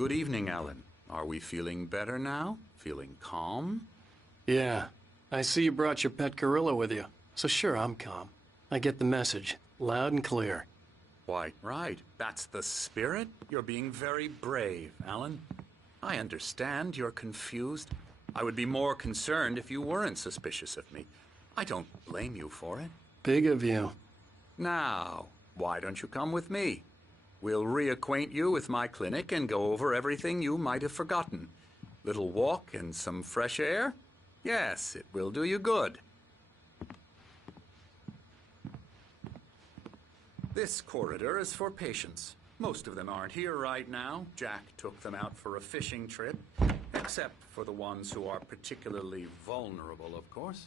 Good evening, Alan. Are we feeling better now? Feeling calm? Yeah. I see you brought your pet gorilla with you. So sure, I'm calm. I get the message. Loud and clear. Why, right. That's the spirit. You're being very brave, Alan. I understand you're confused. I would be more concerned if you weren't suspicious of me. I don't blame you for it. Big of you. Now, why don't you come with me? We'll reacquaint you with my clinic and go over everything you might have forgotten. Little walk and some fresh air? Yes, it will do you good. This corridor is for patients. Most of them aren't here right now. Jack took them out for a fishing trip, except for the ones who are particularly vulnerable, of course.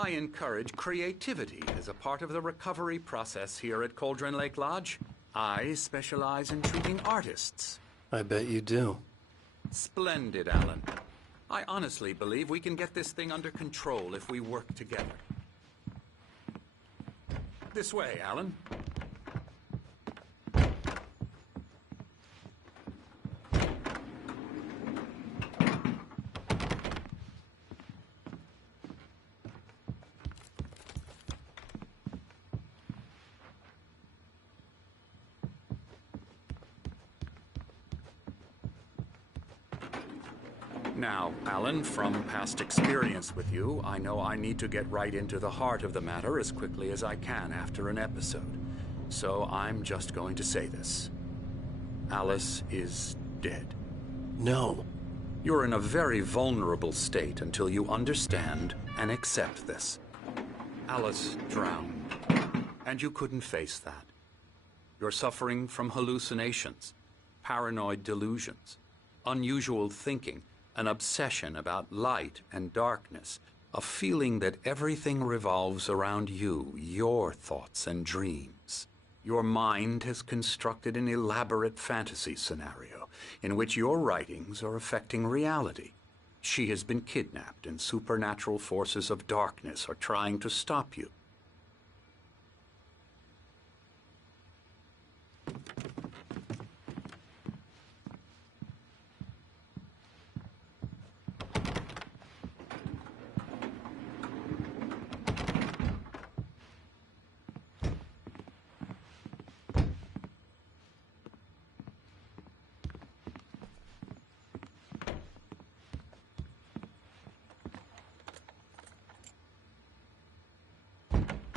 I encourage creativity as a part of the recovery process here at Cauldron Lake Lodge. I specialize in treating artists. I bet you do. Splendid, Alan. I honestly believe we can get this thing under control if we work together. This way, Alan. Now, Alan, from past experience with you, I know I need to get right into the heart of the matter as quickly as I can after an episode. So I'm just going to say this. Alice is dead. No. You're in a very vulnerable state until you understand and accept this. Alice drowned, and you couldn't face that. You're suffering from hallucinations, paranoid delusions, unusual thinking, an obsession about light and darkness, a feeling that everything revolves around you, your thoughts and dreams. Your mind has constructed an elaborate fantasy scenario in which your writings are affecting reality. She has been kidnapped and supernatural forces of darkness are trying to stop you.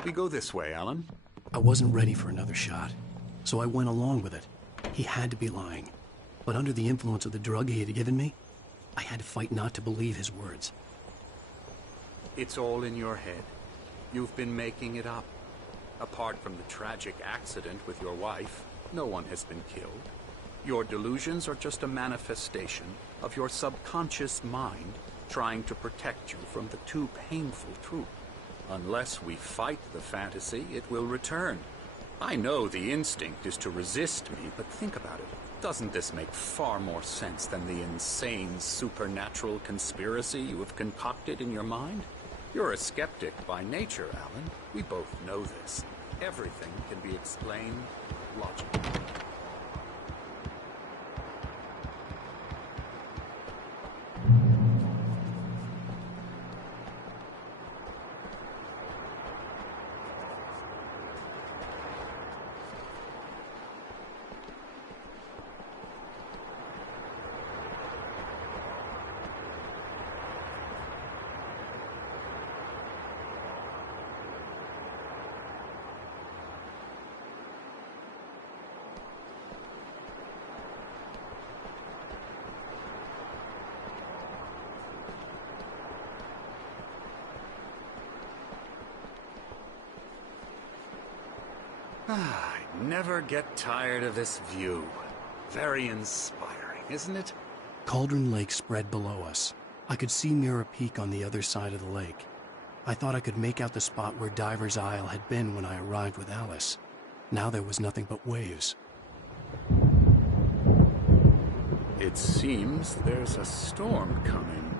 We go this way, Alan. I wasn't ready for another shot, so I went along with it. He had to be lying. But under the influence of the drug he had given me, I had to fight not to believe his words. It's all in your head. You've been making it up. Apart from the tragic accident with your wife, no one has been killed. Your delusions are just a manifestation of your subconscious mind trying to protect you from the too painful truth. Unless we fight the fantasy, it will return. I know the instinct is to resist me, but think about it. Doesn't this make far more sense than the insane supernatural conspiracy you have concocted in your mind? You're a skeptic by nature, Alan. We both know this. Everything can be explained logically. I never get tired of this view. Very inspiring, isn't it? Cauldron Lake spread below us. I could see Mirror Peak on the other side of the lake. I thought I could make out the spot where Diver's Isle had been when I arrived with Alice. Now there was nothing but waves. It seems there's a storm coming.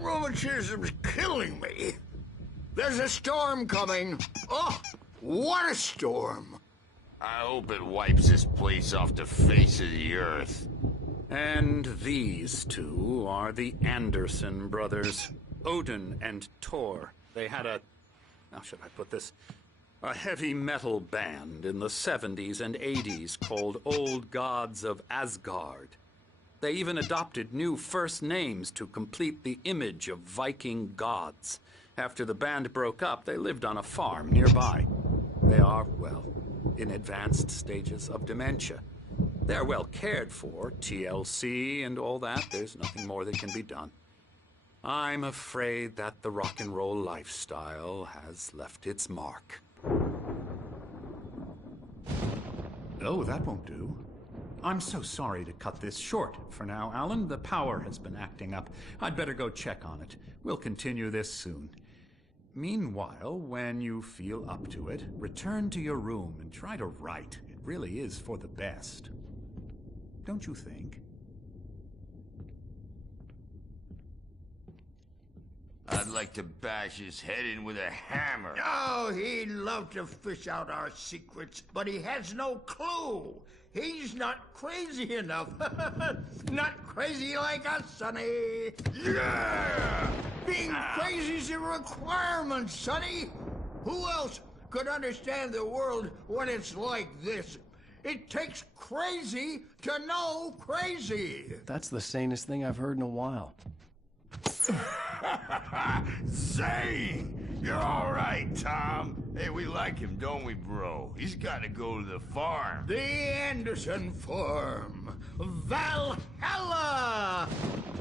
rheumatism's killing me. There's a storm coming. Oh, what a storm. I hope it wipes this place off the face of the earth. And these two are the Anderson brothers, Odin and Thor. They had how should I put this? A heavy metal band in the 70s and 80s called Old Gods of Asgard. They even adopted new first names to complete the image of Viking gods. After the band broke up, they lived on a farm nearby. They are, well, in advanced stages of dementia. They're well cared for, TLC and all that. There's nothing more that can be done. I'm afraid that the rock and roll lifestyle has left its mark. Oh, that won't do. I'm so sorry to cut this short for now, Alan. The power has been acting up. I'd better go check on it. We'll continue this soon. Meanwhile, when you feel up to it, return to your room and try to write. It really is for the best. Don't you think? I'd like to bash his head in with a hammer. Oh, he'd love to fish out our secrets, but he has no clue. He's not crazy enough. Not crazy like us, Sonny. Yeah! Being crazy's a requirement, Sonny. Who else could understand the world when it's like this? It takes crazy to know crazy. That's the sanest thing I've heard in a while. Zane! You're all right, Tom. Hey, we like him, don't we, bro? He's got to go to the farm. The Anderson Farm. Valhalla!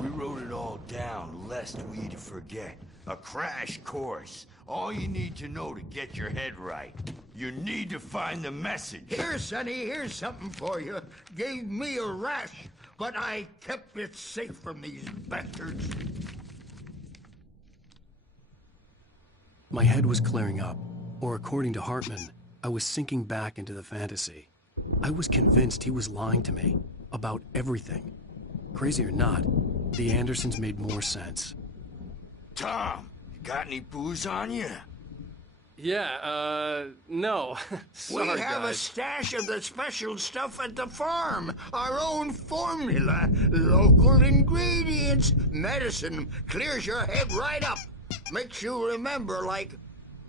We wrote it all down, lest we forget. A crash course. All you need to know to get your head right. You need to find the message. Here, Sonny, here's something for you. Gave me a rash, but I kept it safe from these bastards. My head was clearing up, or according to Hartman, I was sinking back into the fantasy. I was convinced he was lying to me about everything. Crazy or not, the Andersons made more sense. Tom, you got any booze on you? Yeah, no. Sorry, We have guys. a stash of the special stuff at the farm. Our own formula. Local ingredients. Medicine clears your head right up. Makes you remember like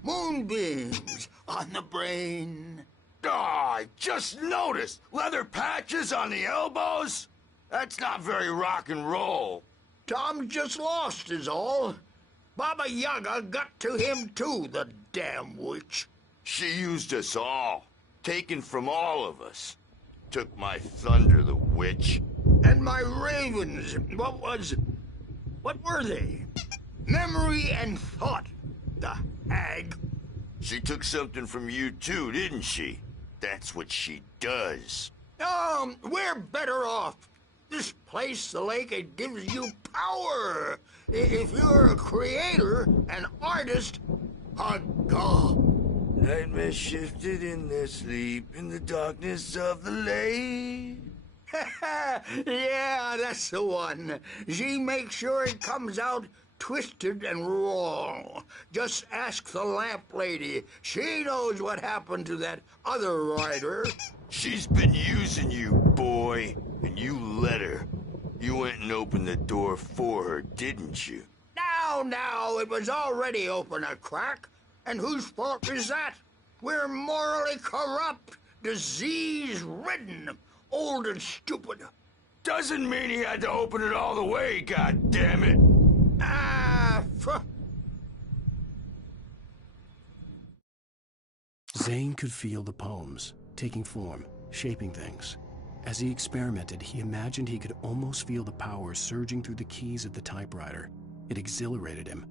moonbeams on the brain. Oh, I just noticed. Leather patches on the elbows? That's not very rock and roll. Tom just lost is all. Baba Yaga got to him too, the damn witch. She used us all. Taken from all of us. Took my thunder, the witch. And my ravens, what were they? Memory and thought, the hag. She took something from you too, didn't she? That's what she does. We're better off. This place, the lake, it gives you power. If you're a creator, an artist, a god. Nightmare shifted in their sleep in the darkness of the lake. Yeah, that's the one. She makes sure it comes out twisted and wrong. Just ask the lamp lady. She knows what happened to that other writer. She's been using you, boy, and you let her. You went and opened the door for her, didn't you? Now, it was already open a crack. And whose fault is that? We're morally corrupt, disease-ridden, old and stupid. Doesn't mean he had to open it all the way, goddammit. Zane could feel the poems, taking form, shaping things. As he experimented, he imagined he could almost feel the power surging through the keys of the typewriter. It exhilarated him.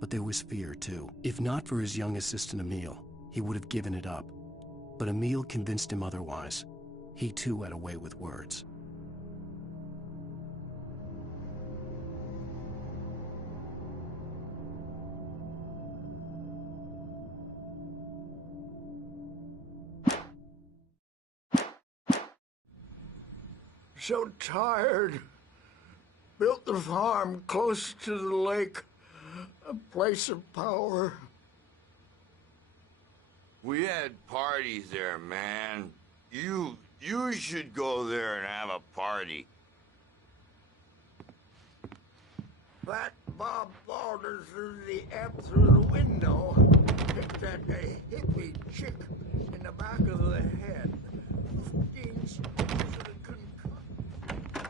But there was fear, too. If not for his young assistant Emil, he would have given it up. But Emil convinced him otherwise. He too had a way with words. So tired. Built the farm close to the lake, a place of power. We had parties there, man. You should go there and have a party. Fat Bob Balders threw the app through the window. Hit that hippie chick in the back of the head. 15 stitches that it couldn't cut.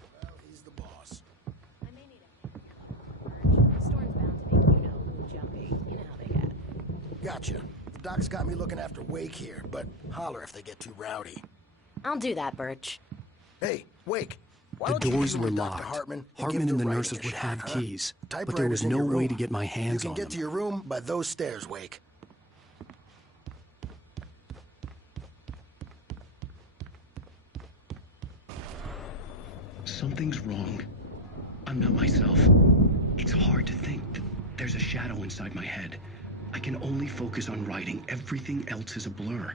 Well, he's the boss. I may need a hand. The storm's bound to make jumpy. You know how they get. Gotcha. The doc's got me looking after Wake here, but holler if they get too rowdy. I'll do that, Birch. Hey, Wake. Why The don't you doors meet were with Dr. locked. Hartman Hartman and the writing nurses a would shot, have huh? keys, but there Typewriter's was in no your way room. to get my hands You on can get them. to your room by those stairs, Wake. Something's wrong. I'm not myself. It's hard to think that there's a shadow inside my head. I can only focus on writing. Everything else is a blur.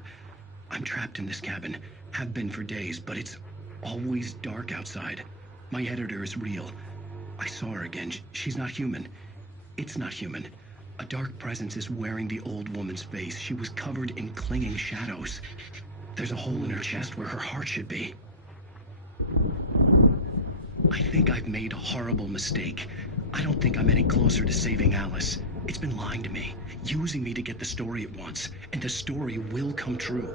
I'm trapped in this cabin. Have been for days, but it's always dark outside. My editor is real. I saw her again. She's not human. It's not human. A dark presence is wearing the old woman's face. She was covered in clinging shadows. There's a hole in her chest where her heart should be. I think I've made a horrible mistake. I don't think I'm any closer to saving Alice. It's been lying to me, using me to get the story it wants, and the story will come true.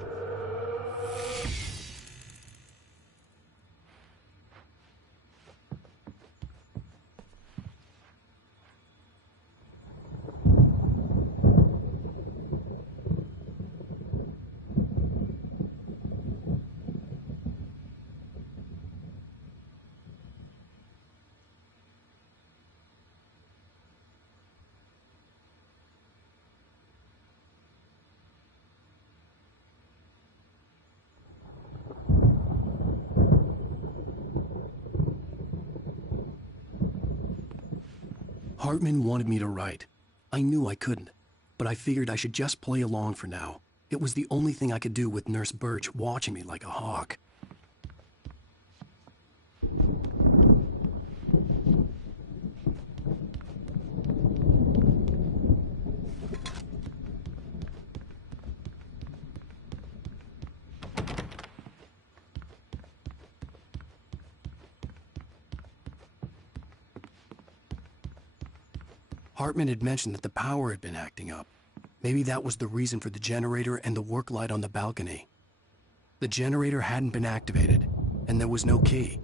Hartman wanted me to write. I knew I couldn't, but I figured I should just play along for now. It was the only thing I could do with Nurse Birch watching me like a hawk. Hartman had mentioned that the power had been acting up. Maybe that was the reason for the generator and the work light on the balcony. The generator hadn't been activated, and there was no key.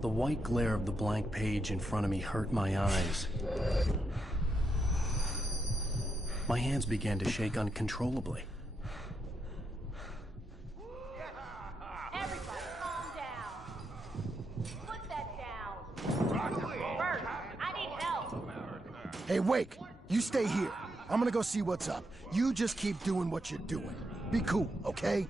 The white glare of the blank page in front of me hurt my eyes. My hands began to shake uncontrollably. Everybody, calm down. Put that down. Bert, I need help. Hey, Wake, you stay here. I'm gonna go see what's up. You just keep doing what you're doing. Be cool, okay?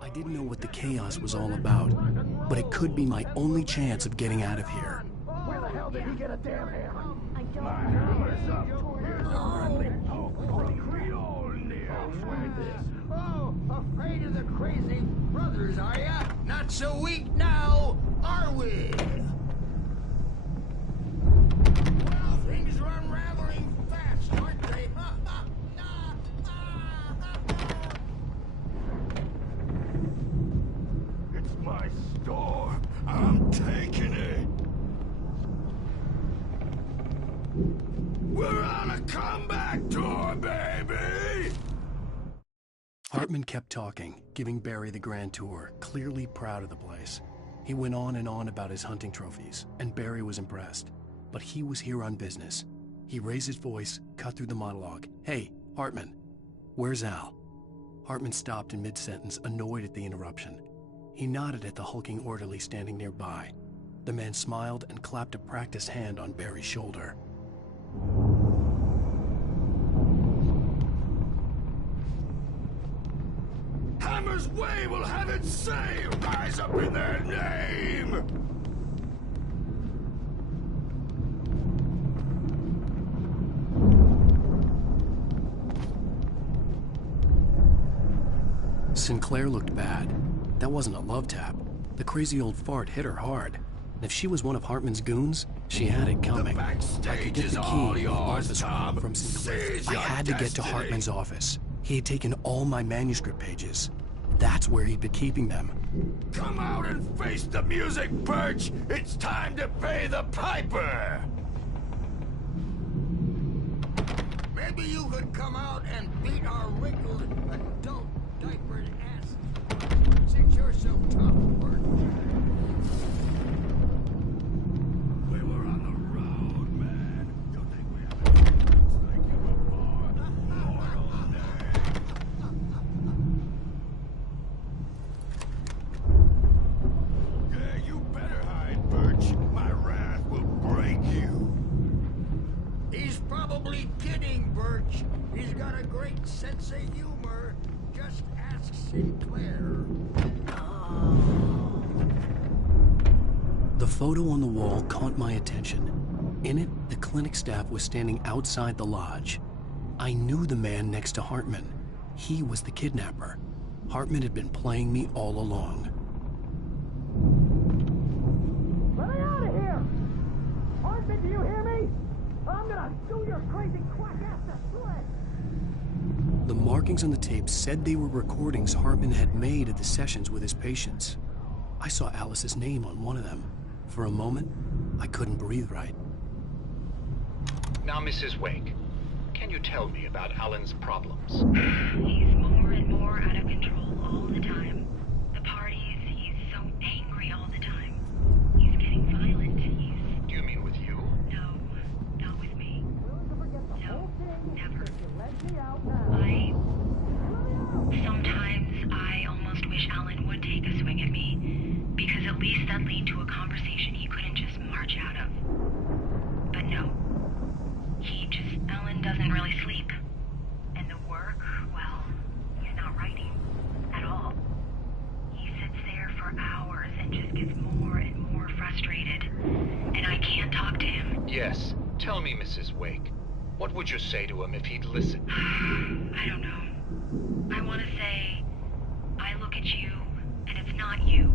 I didn't know what the chaos was all about, but it could be my only chance of getting out of here. Where the hell did he get a damn hammer? I don't Oh, afraid of the crazy brothers, are ya? Not so weak now, are we? Well, things are unraveling fast, aren't they? It's my store. I'm taking it. We're on a comeback tour, baby! Hartman kept talking, giving Barry the grand tour, clearly proud of the place. He went on and on about his hunting trophies, and Barry was impressed. But he was here on business. He raised his voice, cut through the monologue. "Hey, Hartman, where's Al?" Hartman stopped in mid-sentence, annoyed at the interruption. He nodded at the hulking orderly standing nearby. The man smiled and clapped a practiced hand on Barry's shoulder. Hammer's Way will have its say! Rise up in their name! Sinclair looked bad. That wasn't a love tap. The crazy old fart hit her hard. And if she was one of Hartman's goons, she had it coming. I could get the key off the office from Sinclair. I had to get to Hartman's office. He had taken all my manuscript pages. That's where he'd been keeping them. Come out and face the music, Birch! It's time to pay the piper! Maybe you could come out and beat our wrinkled adult diapered ass. Since you're so tough, Bert. We were on the road, man. You think we haven't been like you before? Mortal day. Yeah, you better hide, Birch. My wrath will break you. He's probably kidding, Birch. He's got a great sense of humor. Just ask Sinclair. The photo on the wall caught my attention. In it, the clinic staff was standing outside the lodge. I knew the man next to Hartman. He was the kidnapper. Hartman had been playing me all along. Let me out of here! Hartman, do you hear me? I'm gonna do your crazy quack ass to shreds! The markings on the tape said they were recordings Hartman had made at the sessions with his patients. I saw Alice's name on one of them. For a moment, I couldn't breathe right. Now, Mrs. Wake, can you tell me about Alan's problems? He's more and more out of control all the time. The parties, he's so angry all the time. He's getting violent. Do you mean with you? No, not with me. No, never. Sometimes I almost wish Alan would take a swing at me, because at least that'd lead to a conversation he couldn't just march out of. But no. Alan doesn't really sleep. And the work, well, he's not writing at all. He sits there for hours and just gets more and more frustrated. And I can't talk to him. Yes. Tell me, Mrs. Wake. What would you say to him if he'd listen? I don't know. I want to say, I look at you, and it's not you.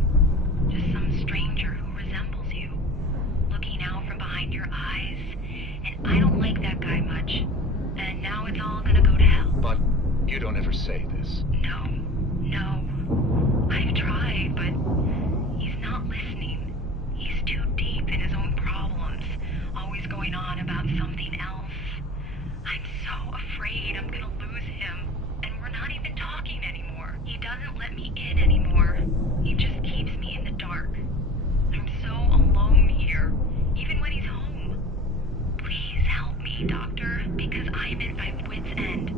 Just some stranger who resembles you. Looking out from behind your eyes. And I don't like that guy much. And now it's all gonna go to hell. But you don't ever say this. No. I've tried, but he's not listening. He's too deep in his own problems. Always going on about something else. I'm so afraid I'm gonna lose him. And we're not even talking anymore. He doesn't let me in anymore. He just keeps me in the dark. I'm so alone here, even when he's home. Please help me, Doctor, because I'm at my wit's end.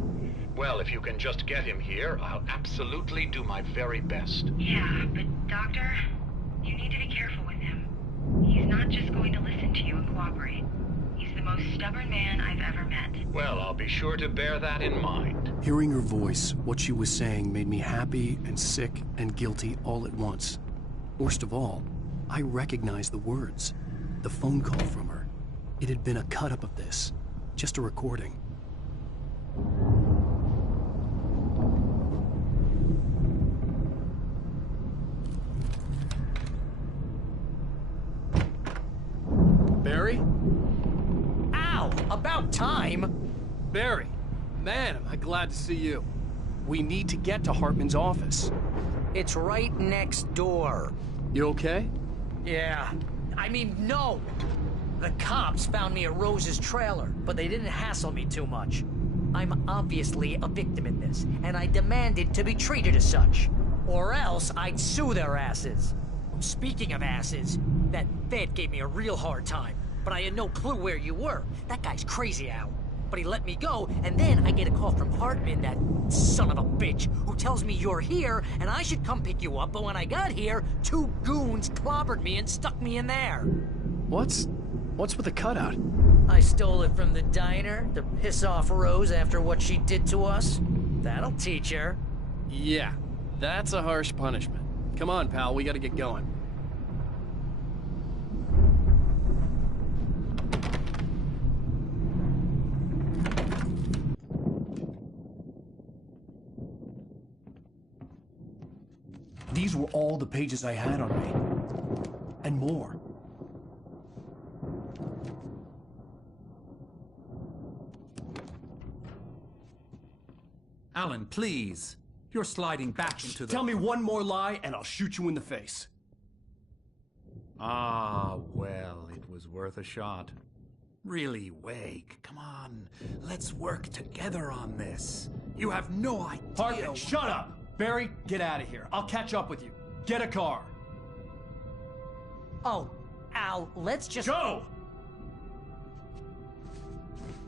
Well, if you can just get him here, I'll absolutely do my very best. Yeah, but Doctor, you need to be careful with him. He's not just going to listen to you and cooperate. He's the most stubborn man I've ever met. Well, I'll be sure to bear that in mind. Hearing her voice, what she was saying made me happy and sick and guilty all at once. Worst of all, I recognized the words. The phone call from her. It had been a cut-up of this. Just a recording. Barry? Ow! About time! Barry! Man, am I glad to see you. We need to get to Hartman's office. It's right next door. You okay? Yeah. I mean, no! The cops found me at Rose's trailer, but they didn't hassle me too much. I'm obviously a victim in this, and I demanded to be treated as such. Or else I'd sue their asses. Speaking of asses, that vet gave me a real hard time, but I had no clue where you were. That guy's crazy, Al. but he let me go, and then I get a call from Hartman, that son of a bitch, who tells me you're here, and I should come pick you up, but when I got here, 2 goons clobbered me and stuck me in there. What's with the cutout? I stole it from the diner to piss off Rose after what she did to us. That'll teach her. Yeah, that's a harsh punishment. Come on, pal, we gotta get going. These were all the pages I had on me. And more. Alan, please. You're sliding back into the... Tell me one more lie and I'll shoot you in the face. Ah, well, it was worth a shot. Really, Wake, come on. Let's work together on this. You have no idea... Hartman, shut up! Barry, get out of here. I'll catch up with you. Get a car. Oh, Al, let's just... Go!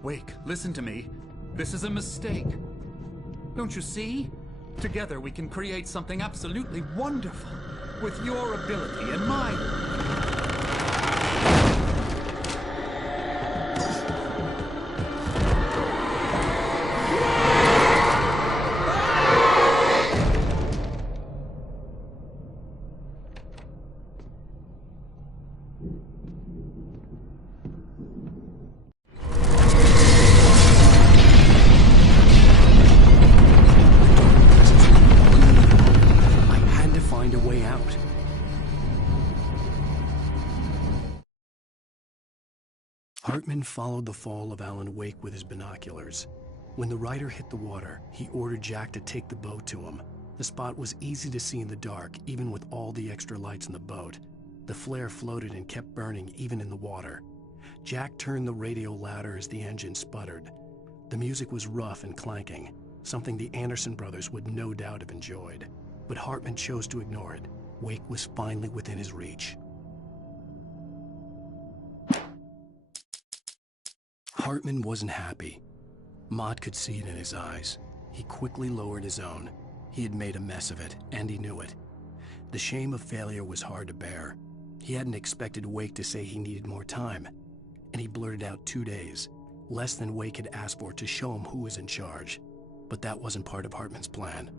Wake, listen to me. This is a mistake. Don't you see? Together we can create something absolutely wonderful. With your ability and mine. Hartman followed the fall of Alan Wake with his binoculars. When the rider hit the water, he ordered Jack to take the boat to him. The spot was easy to see in the dark, even with all the extra lights in the boat. The flare floated and kept burning even in the water. Jack turned the radio louder as the engine sputtered. The music was rough and clanking, something the Anderson brothers would no doubt have enjoyed. But Hartman chose to ignore it. Wake was finally within his reach. Hartman wasn't happy. Mott could see it in his eyes. He quickly lowered his own. He had made a mess of it, and he knew it. The shame of failure was hard to bear. He hadn't expected Wake to say he needed more time, and he blurted out 2 days, less than Wake had asked for to show him who was in charge. But that wasn't part of Hartman's plan.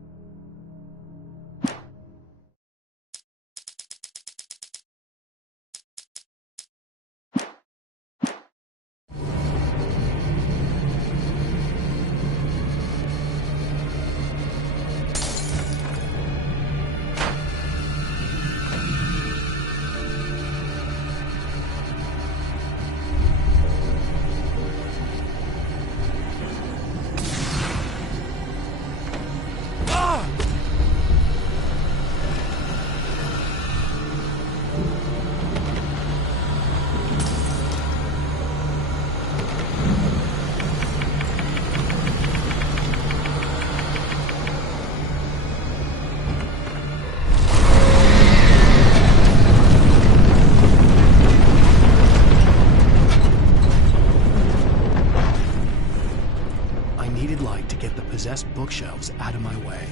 Possessed bookshelves out of my way.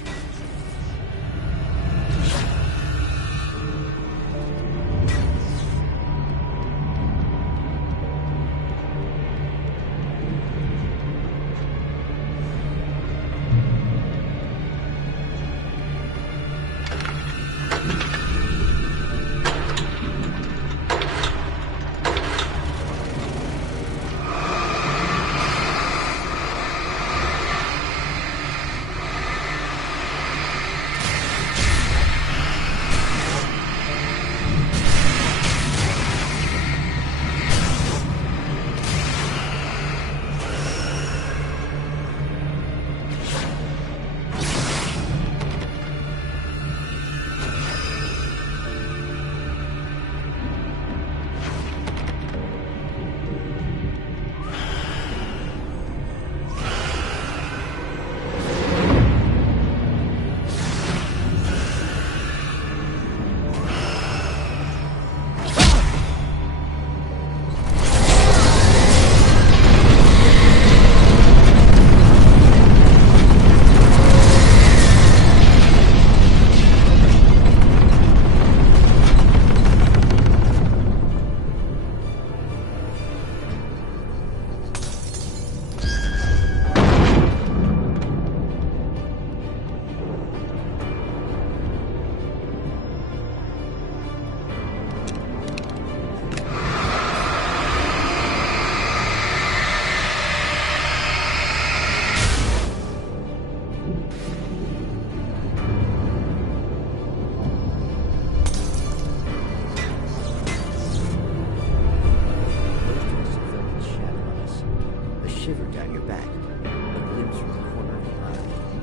on your back. A glimpse from the corner of the eye.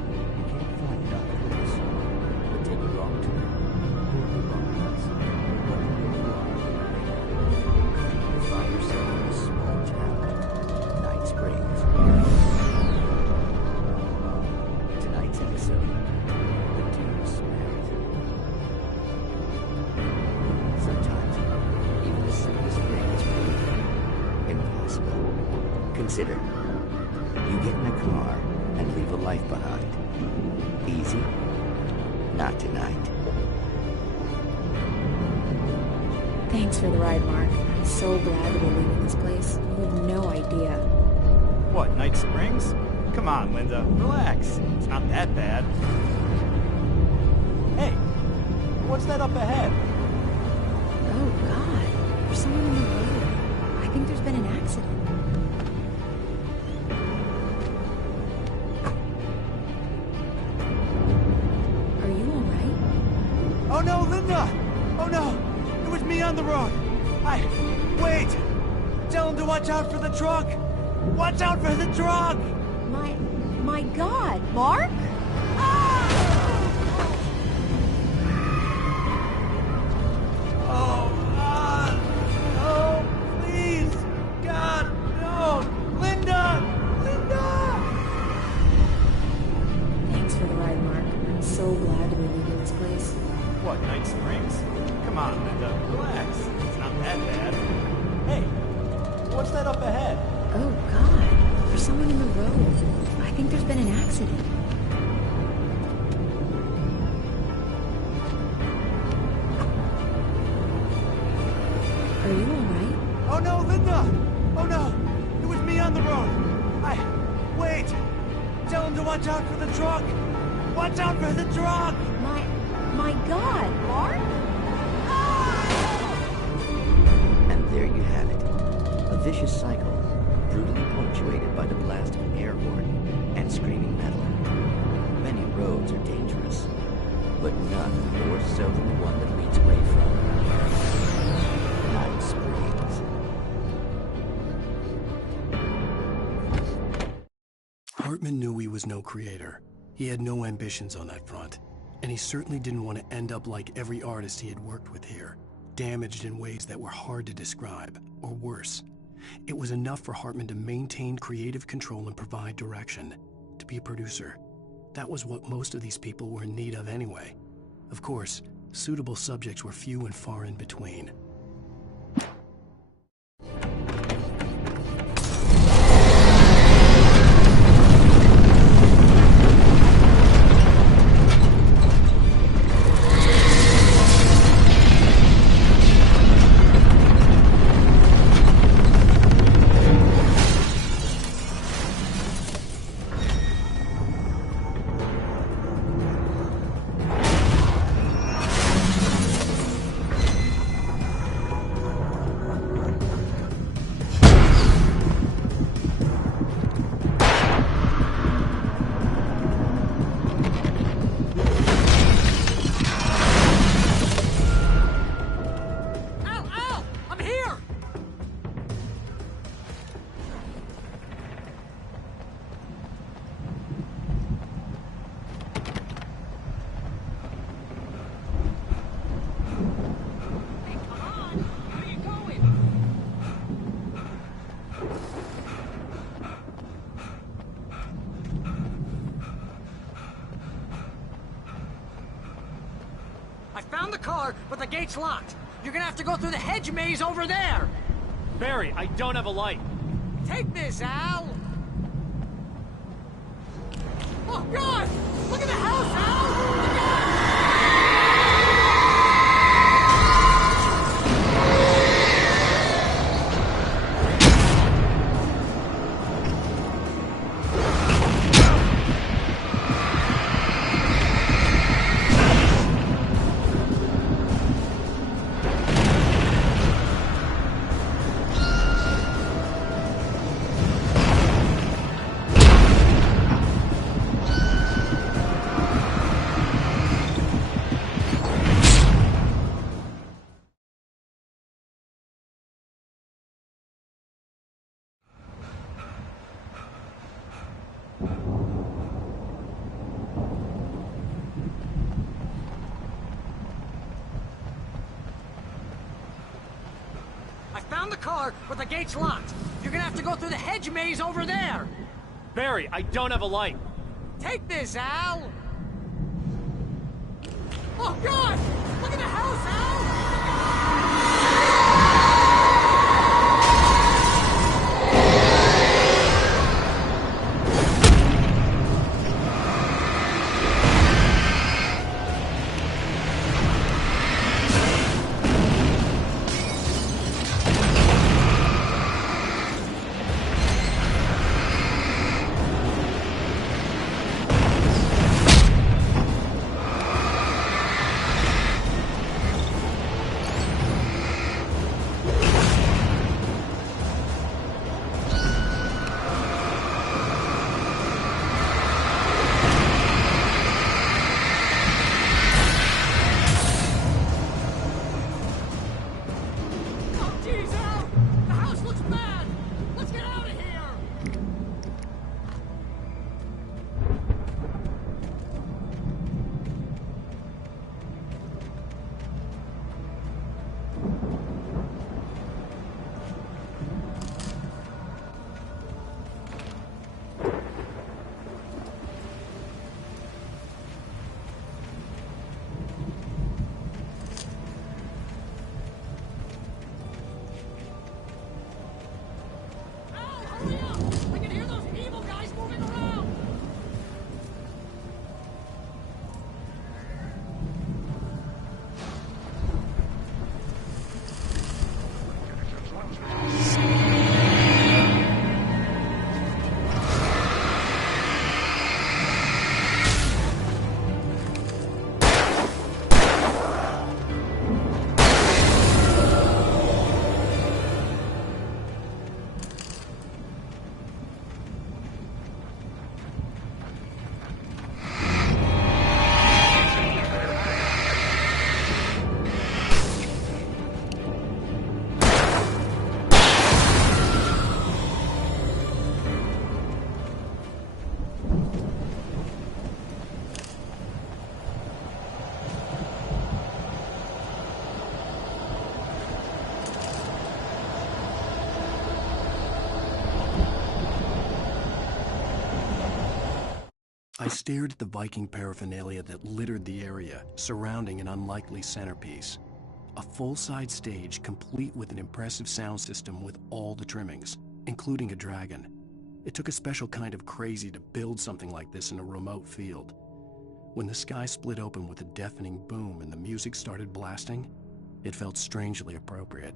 You can't find it on the books. But take a wrong turn. Hold the wrong bus. What you really are. You find yourself in a small town. Night Springs. Tonight's episode. The Dune Smash. Sometimes, even the simplest thing is proved impossible. Consider, you get in a car and leave a life behind. Easy? Not tonight. Thanks for the ride, Mark. I'm so glad to be leaving this place. You have no idea. What, Night Springs? Come on, Linda. Relax. It's not that bad. Hey, what's that up ahead? Oh, God. There's someone in the road. I think there's been an accident. Are you alright? Oh no, Linda! Oh no! It was me on the road! Wait! Tell him to watch out for the truck! Watch out for the truck! My God, Mark? No, please! God, no! Linda! Linda! Thanks for the ride, Mark. I'm so glad to be leaving this place. What, Night Springs? Come on, Linda. Relax. It's not that bad. Hey, what's that up ahead? Oh, God. There's someone in the road. I think there's been an accident. Are you alright? Oh no, Linda! Oh no! It was me on the road! Wait! Tell him to watch out for the truck! Watch out for the truck! My God, Mark? And there you have it. A vicious cycle, brutally punctuated by the blast of an air horn and screaming metal. Many roads are dangerous, but none more so than the one that leads away from Night Springs. Hartman knew he was no creator. He had no ambitions on that front. And he certainly didn't want to end up like every artist he had worked with here, damaged in ways that were hard to describe, or worse. It was enough for Hartman to maintain creative control and provide direction, to be a producer. That was what most of these people were in need of anyway. Of course, suitable subjects were few and far in between. I found the car, but the gate's locked. You're gonna have to go through the hedge maze over there. Barry, I don't have a light. Take this, Al. Oh, God! Look at the house, Al! Look out! on the car, but the gate's locked. You're gonna have to go through the hedge maze over there. Barry, I don't have a light. Take this, Al. Oh, God! Look at the house, Al! I stared at the Viking paraphernalia that littered the area, surrounding an unlikely centerpiece. A full-size stage complete with an impressive sound system with all the trimmings, including a dragon. It took a special kind of crazy to build something like this in a remote field. When the sky split open with a deafening boom and the music started blasting, it felt strangely appropriate.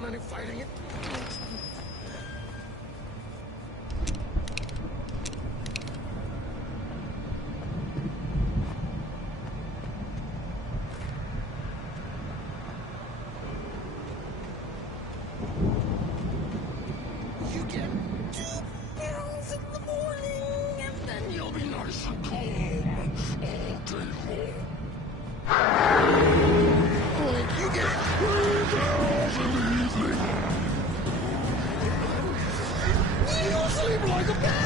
want any fighting. You get 2 pills in the morning, and then you'll be nice and calm all day long. You get 3 pills in the evening. You'll sleep like a baby.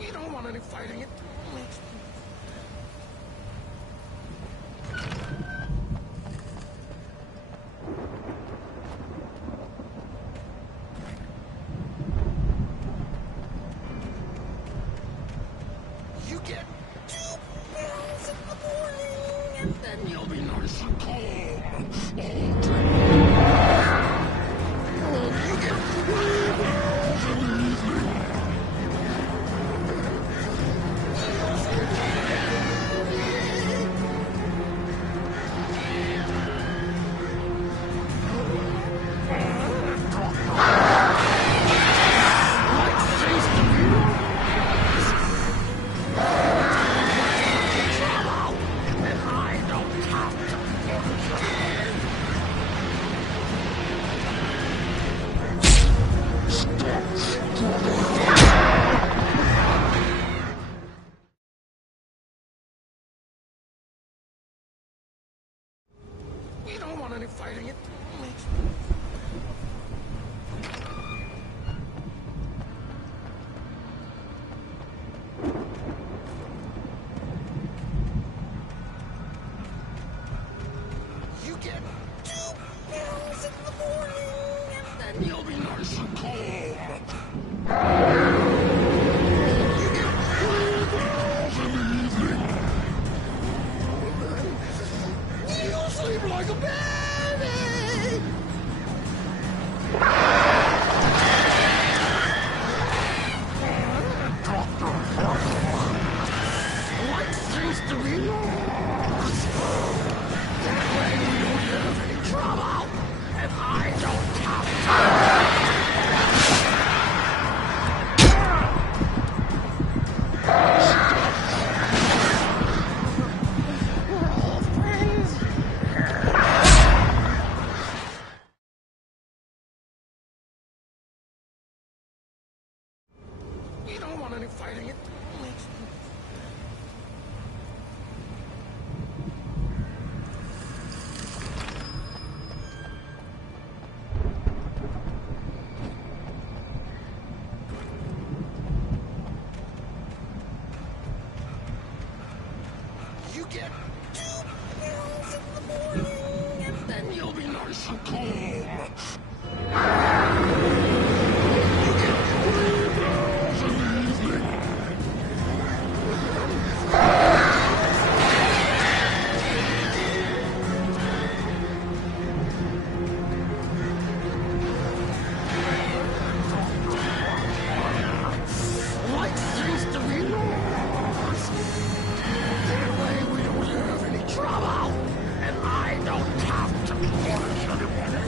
You don't want any fighting. You get 2 pills in the morning, and then you'll be nice and calm all day. You get 3 pills in the evening. You don't want any fighting. You get 2 pills in the morning, and then you'll be nice and calm. You get 3 pills in the evening. You'll sleep like a baby. What seems to be yours? That way we don't have any trouble, and I don't have You don't want any fighting. You get 2 pills in the morning, and then you'll be nice and calm. You get 3 pills in the evening. What seems to be yours? That way we don't have any trouble, and I don't have to punish anyone.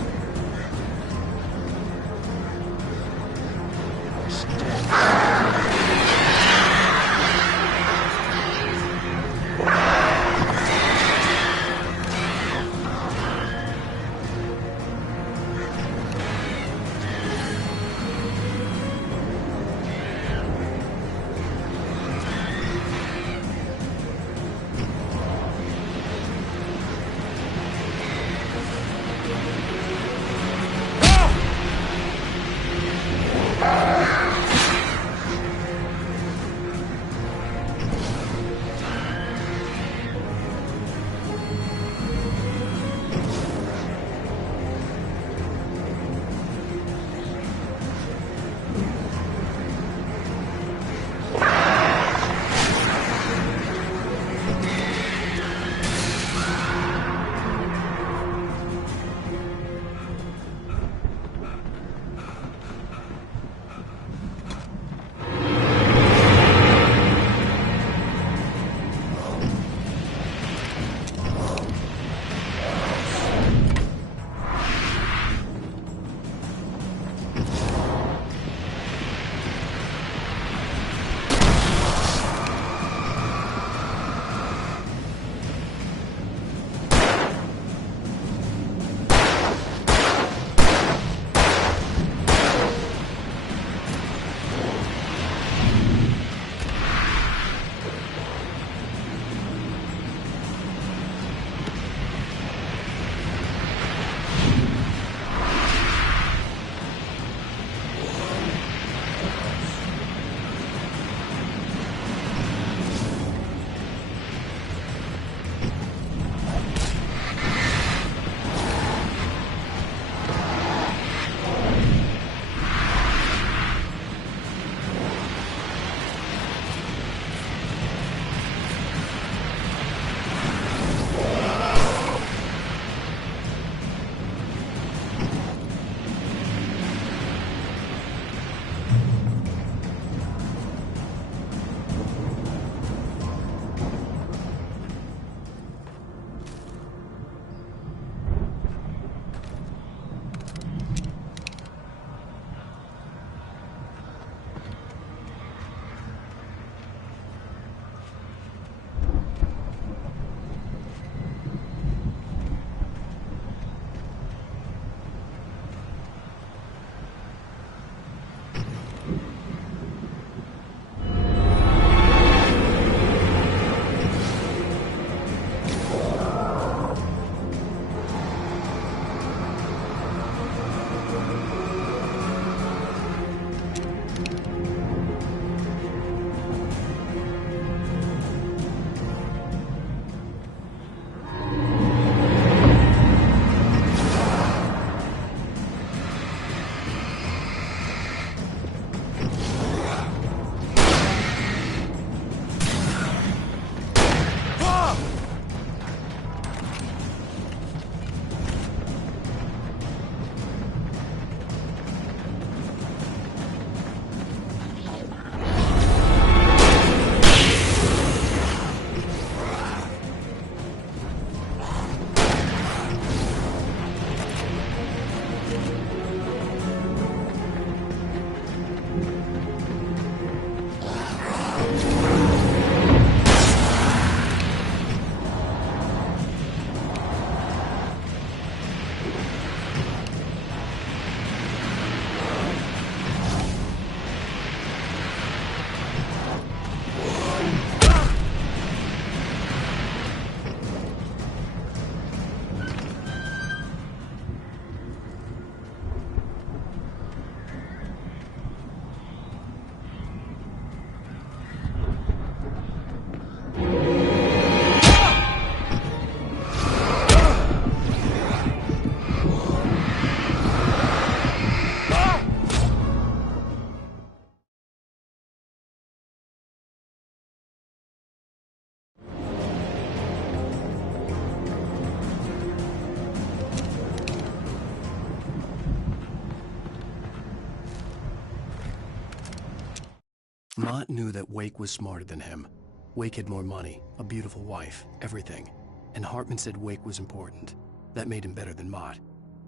Mott knew that Wake was smarter than him. Wake had more money, a beautiful wife, everything. And Hartman said Wake was important. That made him better than Mott.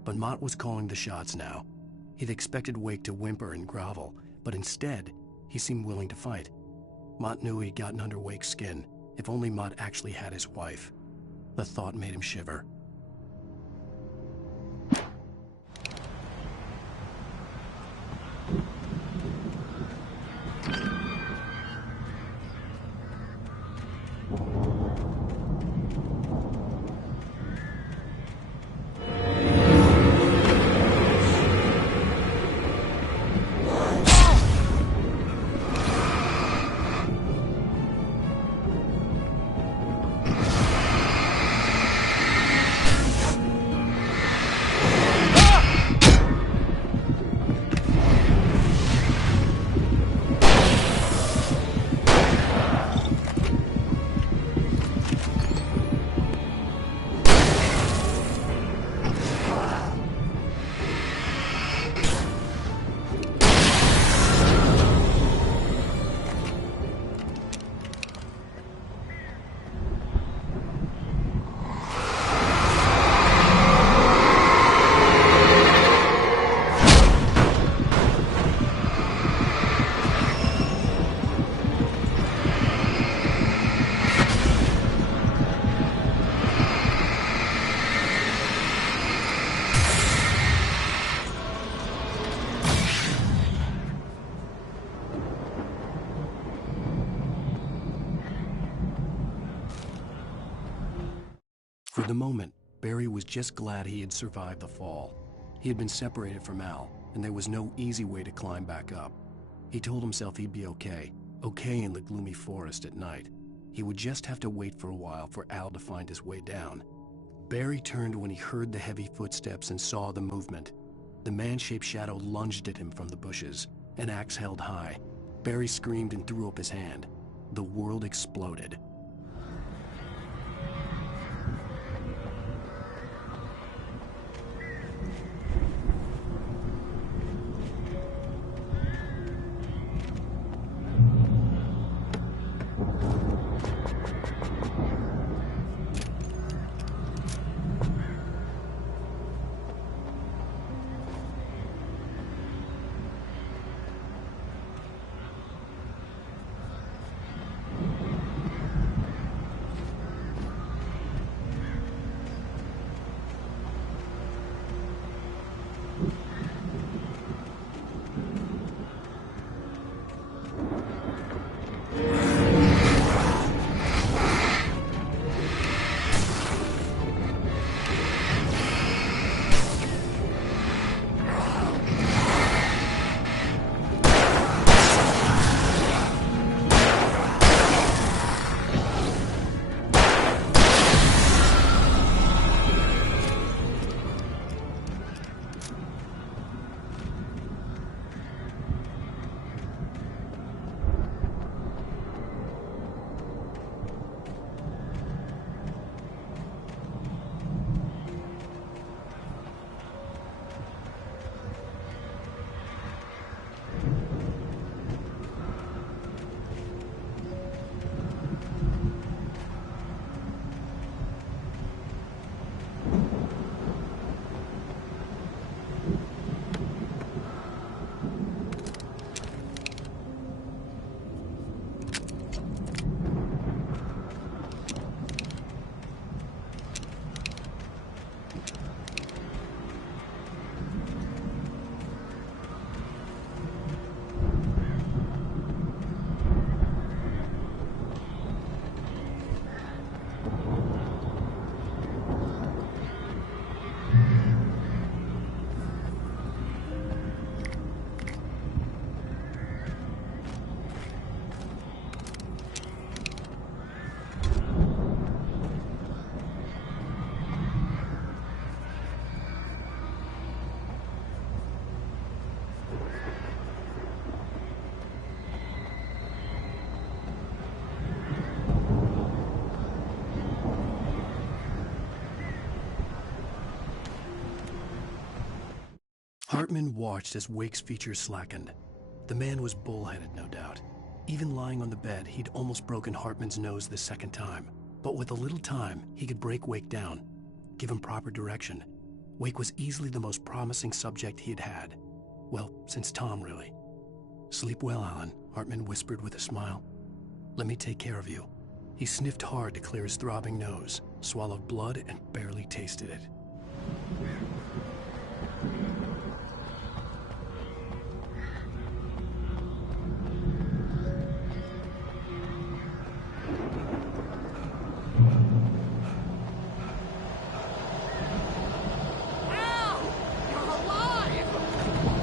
But Mott was calling the shots now. He'd expected Wake to whimper and grovel, but instead, he seemed willing to fight. Mott knew he'd gotten under Wake's skin. If only Mott actually had his wife. The thought made him shiver. For the moment, Barry was just glad he had survived the fall. He had been separated from Al, and there was no easy way to climb back up. He told himself he'd be okay in the gloomy forest at night. He would just have to wait for a while for Al to find his way down. Barry turned when he heard the heavy footsteps and saw the movement. The man-shaped shadow lunged at him from the bushes, an axe held high. Barry screamed and threw up his hand. The world exploded. Hartman watched as Wake's features slackened. The man was bullheaded, no doubt. Even lying on the bed, he'd almost broken Hartman's nose the second time. But with a little time, he could break Wake down, give him proper direction. Wake was easily the most promising subject he had had. Well, since Tom, really. Sleep well, Alan, Hartman whispered with a smile. Let me take care of you. He sniffed hard to clear his throbbing nose, swallowed blood, and barely tasted it.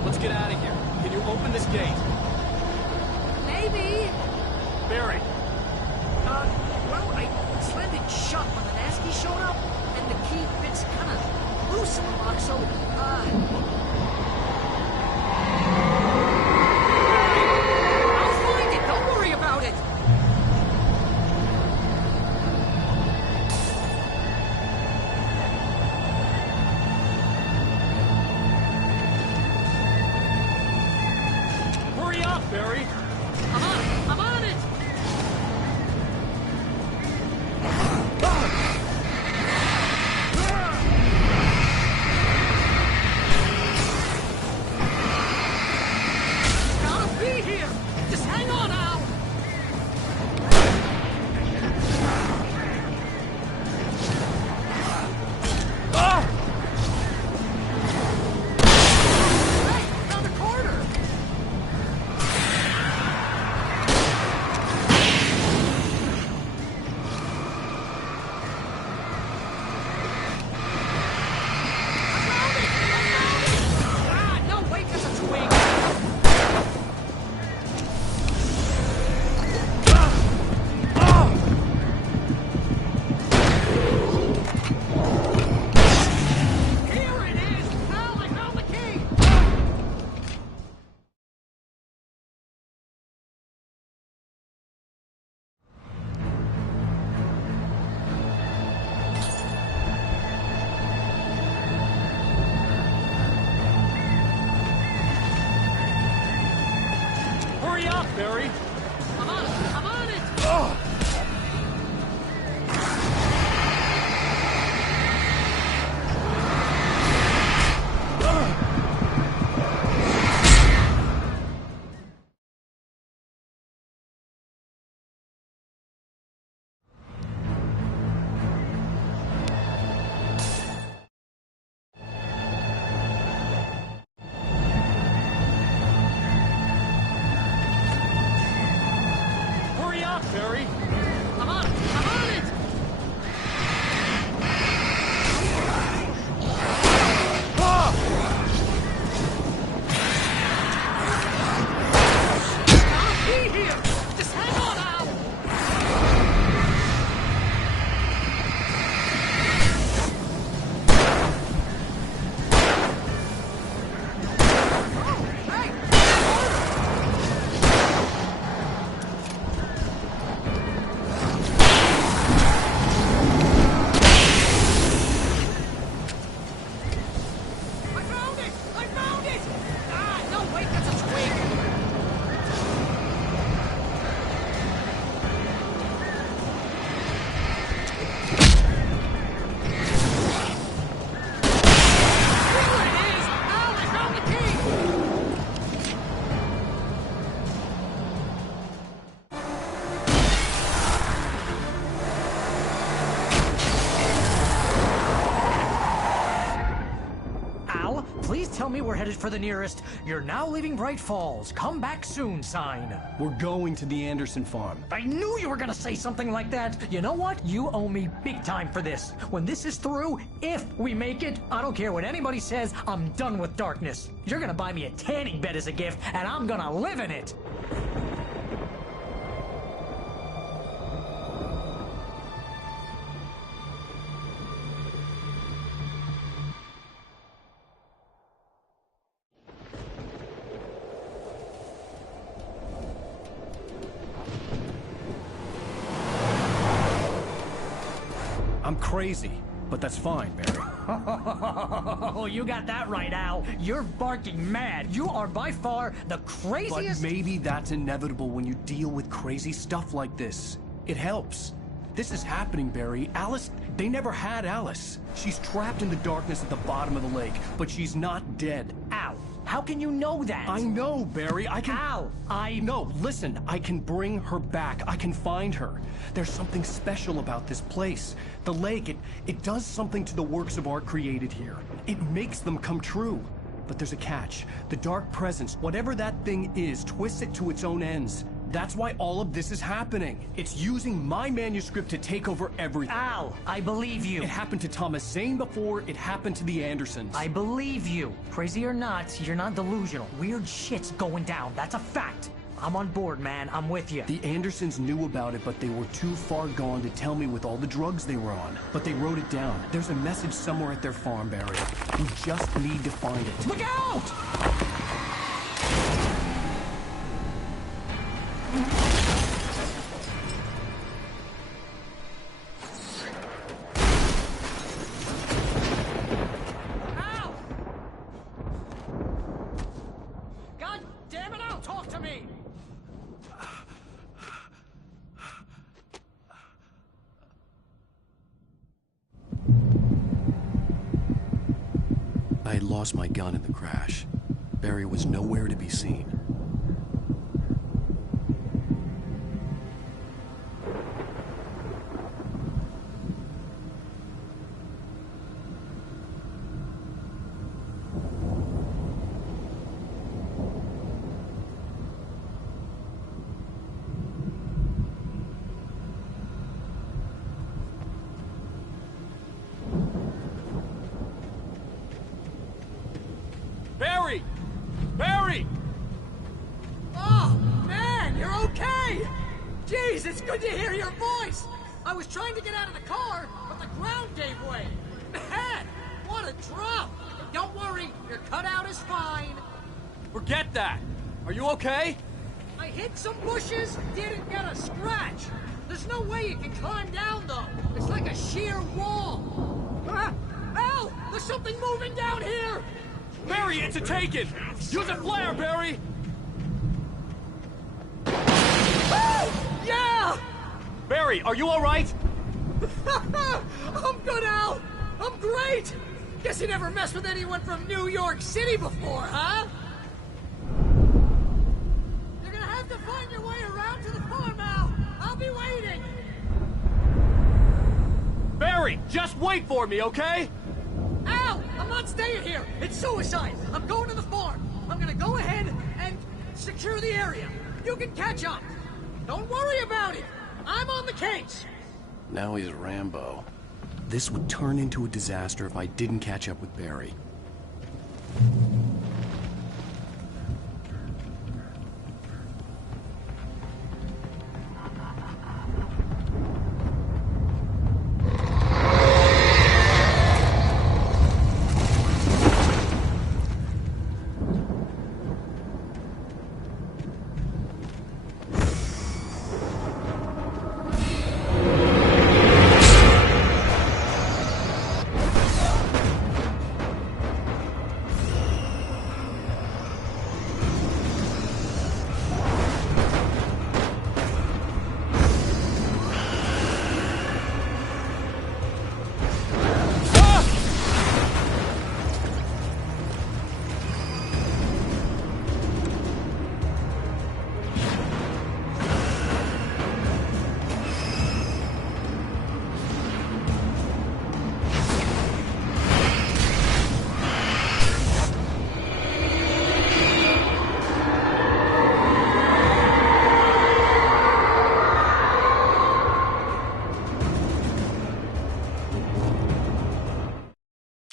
Let's get out of here. Can you open this gate? Maybe. Barry. Well, I slammed it shut when the Nasty showed up, and the key fits kind of loose in the lock, so, I'll find it. Don't worry about it. Hurry up, Barry. I'm on it. Gotta be here. Just hang on, Al. Hey, around the corner. No, wait, that's a twig. Here it is! Al, I found the key! Hurry up, Barry. I'm on it! I'm on it! Hurry up, Barry. I'm on it! I'm on it! I'll be here! Just hang on, Al! I found it! I found it! No, wait, that's a twig! Here it is! Al, I found the key! Al, please tell me we're headed for the nearest "You're now leaving Bright Falls. Come back soon" sign. We're going to the Anderson farm. I knew you were gonna say something like that. You know what? You owe me big time for this. When this is through, if we make it, I don't care what anybody says, I'm done with darkness. You're gonna buy me a tanning bed as a gift, and I'm gonna live in it. I'm crazy, but that's fine, Barry. Oh, you got that right, Al. You're barking mad. You are by far the craziest... But maybe that's inevitable when you deal with crazy stuff like this. It helps. This is happening, Barry. Alice, they never had Alice. She's trapped in the darkness at the bottom of the lake, but she's not dead. Al, how can you know that? I know, Barry. I can... Al, No, listen. I can bring her back. I can find her. There's something special about this place. The lake, it does something to the works of art created here. It makes them come true. But there's a catch. The dark presence, whatever that thing is, twists it to its own ends. That's why all of this is happening. It's using my manuscript to take over everything. Al, I believe you. It happened to Thomas Zane before, it happened to the Andersons. I believe you. Crazy or not, you're not delusional. Weird shit's going down. That's a fact. I'm on board, man. I'm with you. The Andersons knew about it, but they were too far gone to tell me with all the drugs they were on. But they wrote it down. There's a message somewhere at their farm, Barry. We just need to find it. Look out! I had lost my gun in the crash. Barry was nowhere to be seen. Barry! Barry! Oh, man, you're okay! Jeez, it's good to hear your voice! I was trying to get out of the car, but the ground gave way. Man, what a drop! Don't worry, your cutout is fine. Forget that! Are you okay? I hit some bushes, didn't get a scratch. There's no way you can climb down, though. It's like a sheer wall. Al, there's something moving down here! Barry, it's a Taken! Use a flare, Barry! Oh, yeah! Barry, are you alright? I'm good, Al! I'm great! Guess you never messed with anyone from New York City before, huh? You're gonna have to find your way around to the farm, Al! I'll be waiting! Barry, just wait for me, okay? Al! I'm not staying here! It's suicide! I'm going to the farm! I'm gonna go ahead and secure the area. You can catch up! Don't worry about it! I'm on the case! Now he's Rambo. This would turn into a disaster if I didn't catch up with Barry.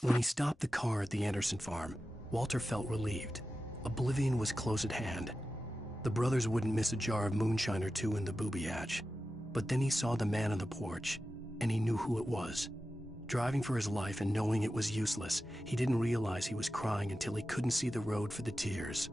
When he stopped the car at the Anderson farm, Walter felt relieved. Oblivion was close at hand. The brothers wouldn't miss a jar of moonshine or two in the booby hatch. But then he saw the man on the porch, and he knew who it was. Driving for his life and knowing it was useless, he didn't realize he was crying until he couldn't see the road for the tears.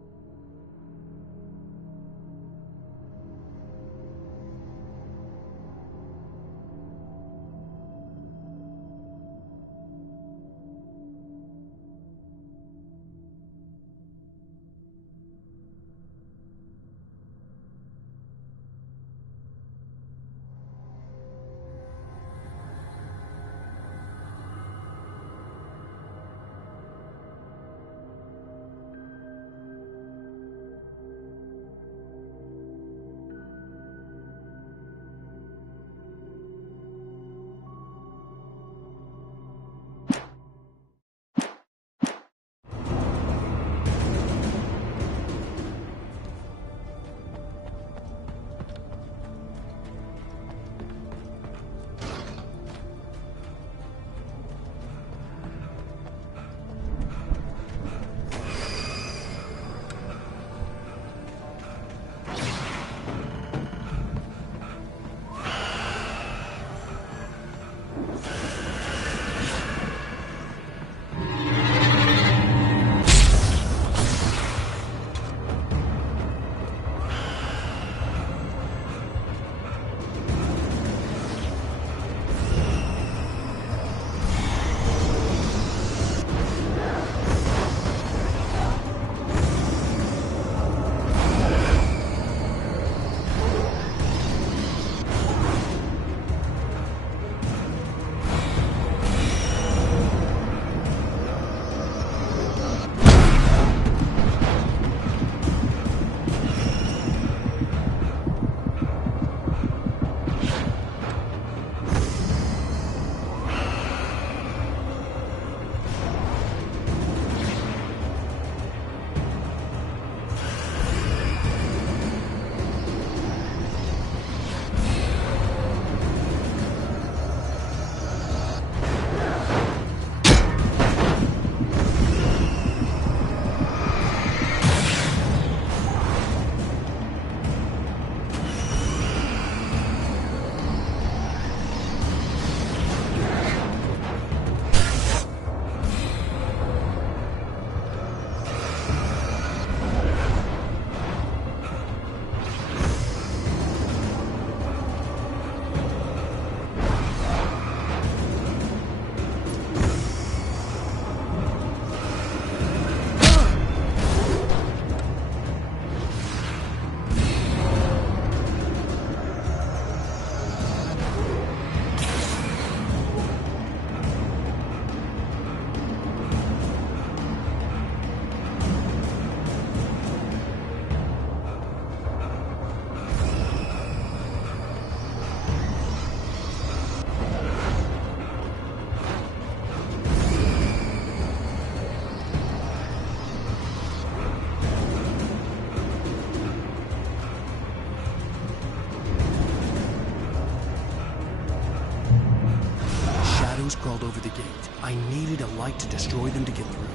close crawled over the gate. I needed a light to destroy them to get through.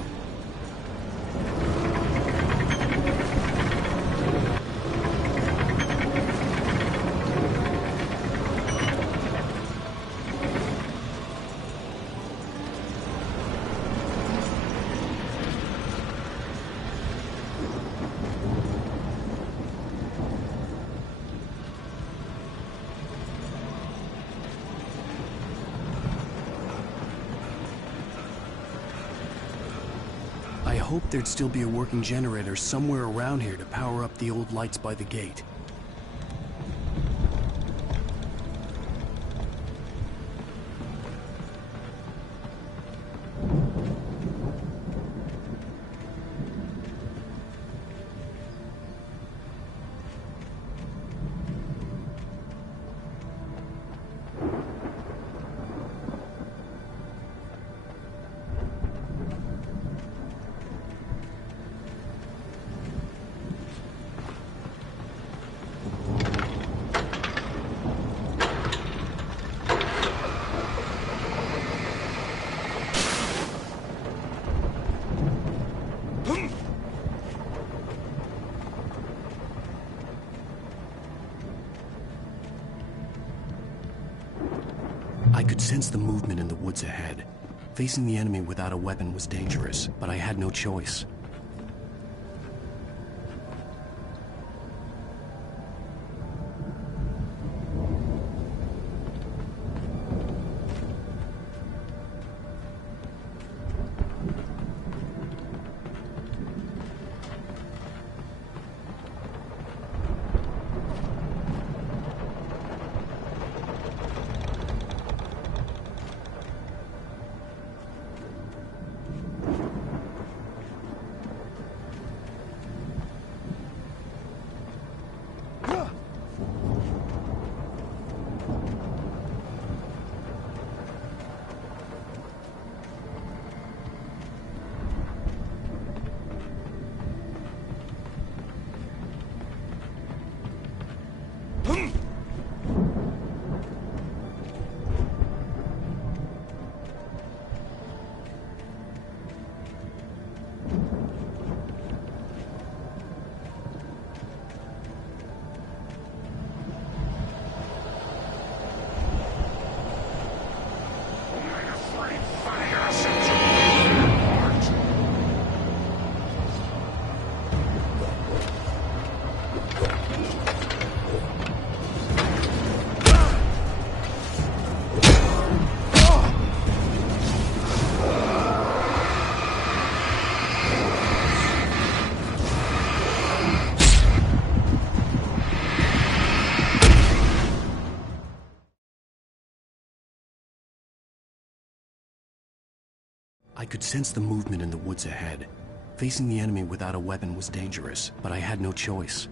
I hoped there'd still be a working generator somewhere around here to power up the old lights by the gate. I could sense the movement in the woods ahead. Facing the enemy without a weapon was dangerous, but I had no choice. I could sense the movement in the woods ahead. Facing the enemy without a weapon was dangerous, but I had no choice.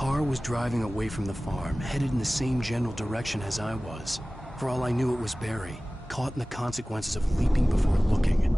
car was driving away from the farm, headed in the same general direction as I was. For all I knew, it was Barry, caught in the consequences of leaping before looking.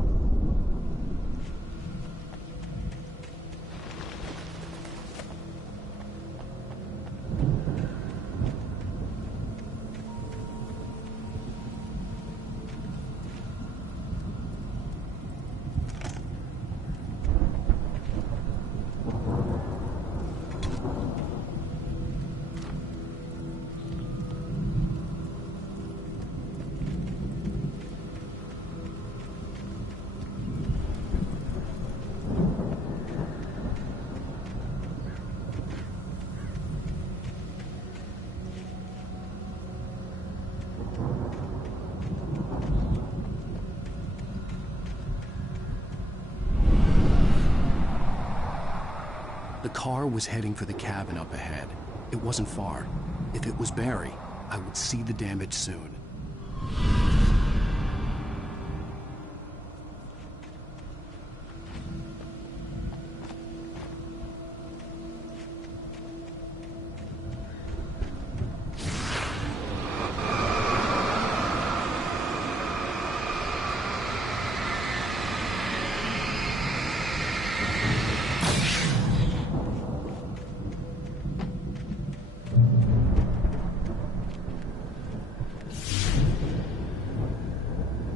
The car was heading for the cabin up ahead. It wasn't far. If it was Barry, I would see the damage soon.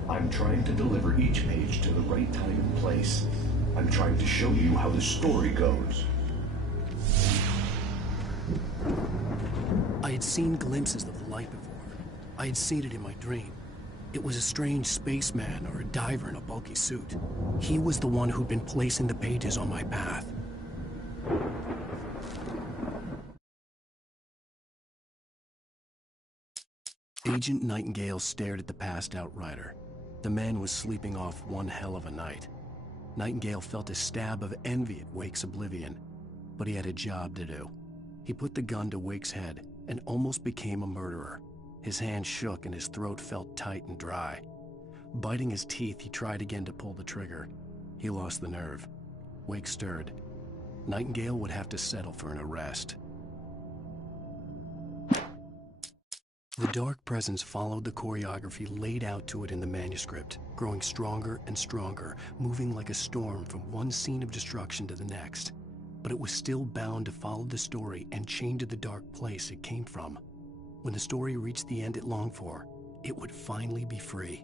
I'm trying to deliver each page to the right time and place. I'm trying to show you how the story goes. I had seen glimpses of the light before. I had seen it in my dream. It was a strange spaceman or a diver in a bulky suit. He was the one who'd been placing the pages on my path. Agent Nightingale stared at the passed-out rider. The man was sleeping off one hell of a night. Nightingale felt a stab of envy at Wake's oblivion, but he had a job to do. He put the gun to Wake's head and almost became a murderer. His hand shook and his throat felt tight and dry. Biting his teeth, he tried again to pull the trigger. He lost the nerve. Wake stirred. Nightingale would have to settle for an arrest. The dark presence followed the choreography laid out to it in the manuscript, growing stronger and stronger, moving like a storm from one scene of destruction to the next. But it was still bound to follow the story and chained to the dark place it came from. When the story reached the end it longed for, it would finally be free.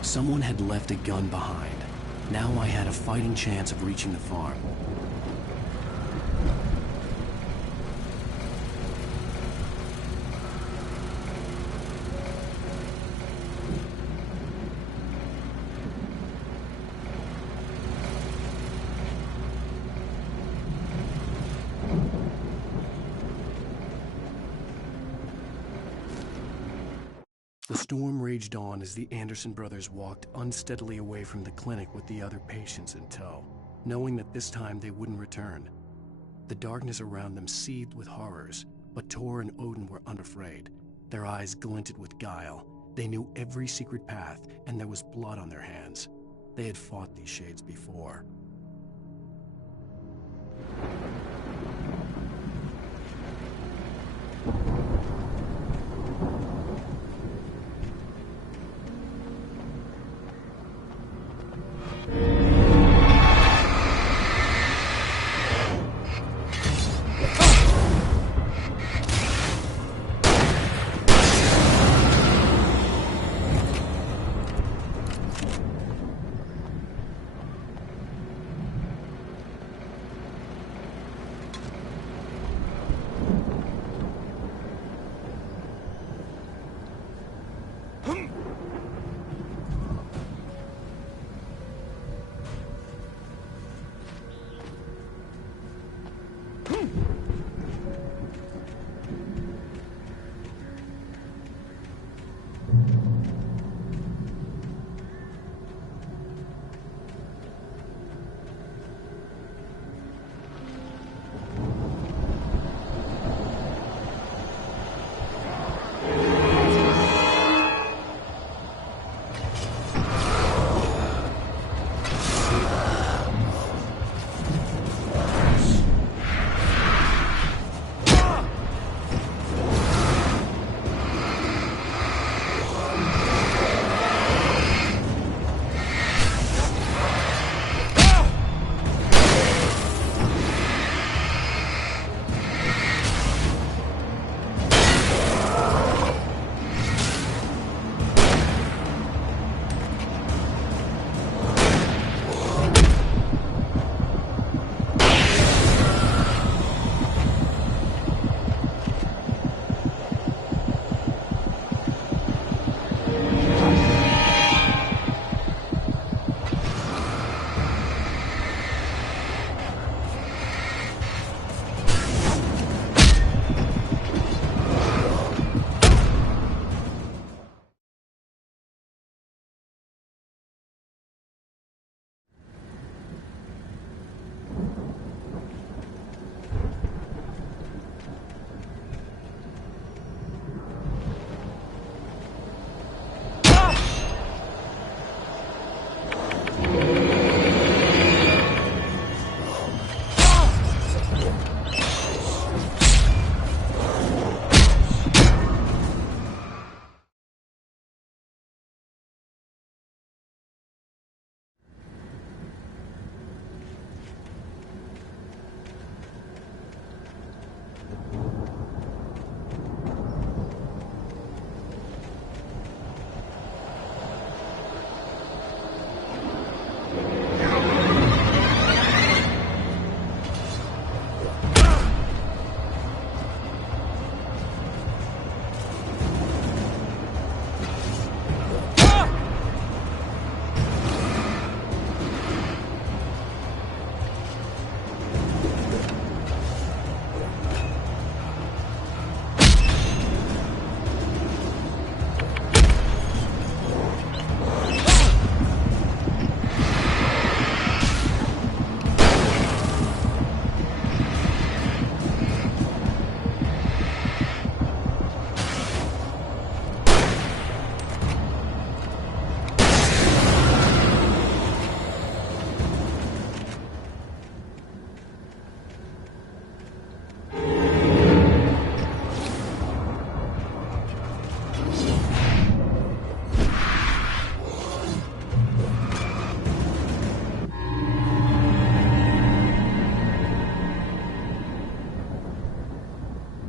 Someone had left a gun behind. Now I had a fighting chance of reaching the farm. The storm raged on as the Anderson brothers walked unsteadily away from the clinic with the other patients in tow, knowing that this time they wouldn't return. The darkness around them seethed with horrors, but Tor and Odin were unafraid. Their eyes glinted with guile. They knew every secret path, and there was blood on their hands. They had fought these shades before.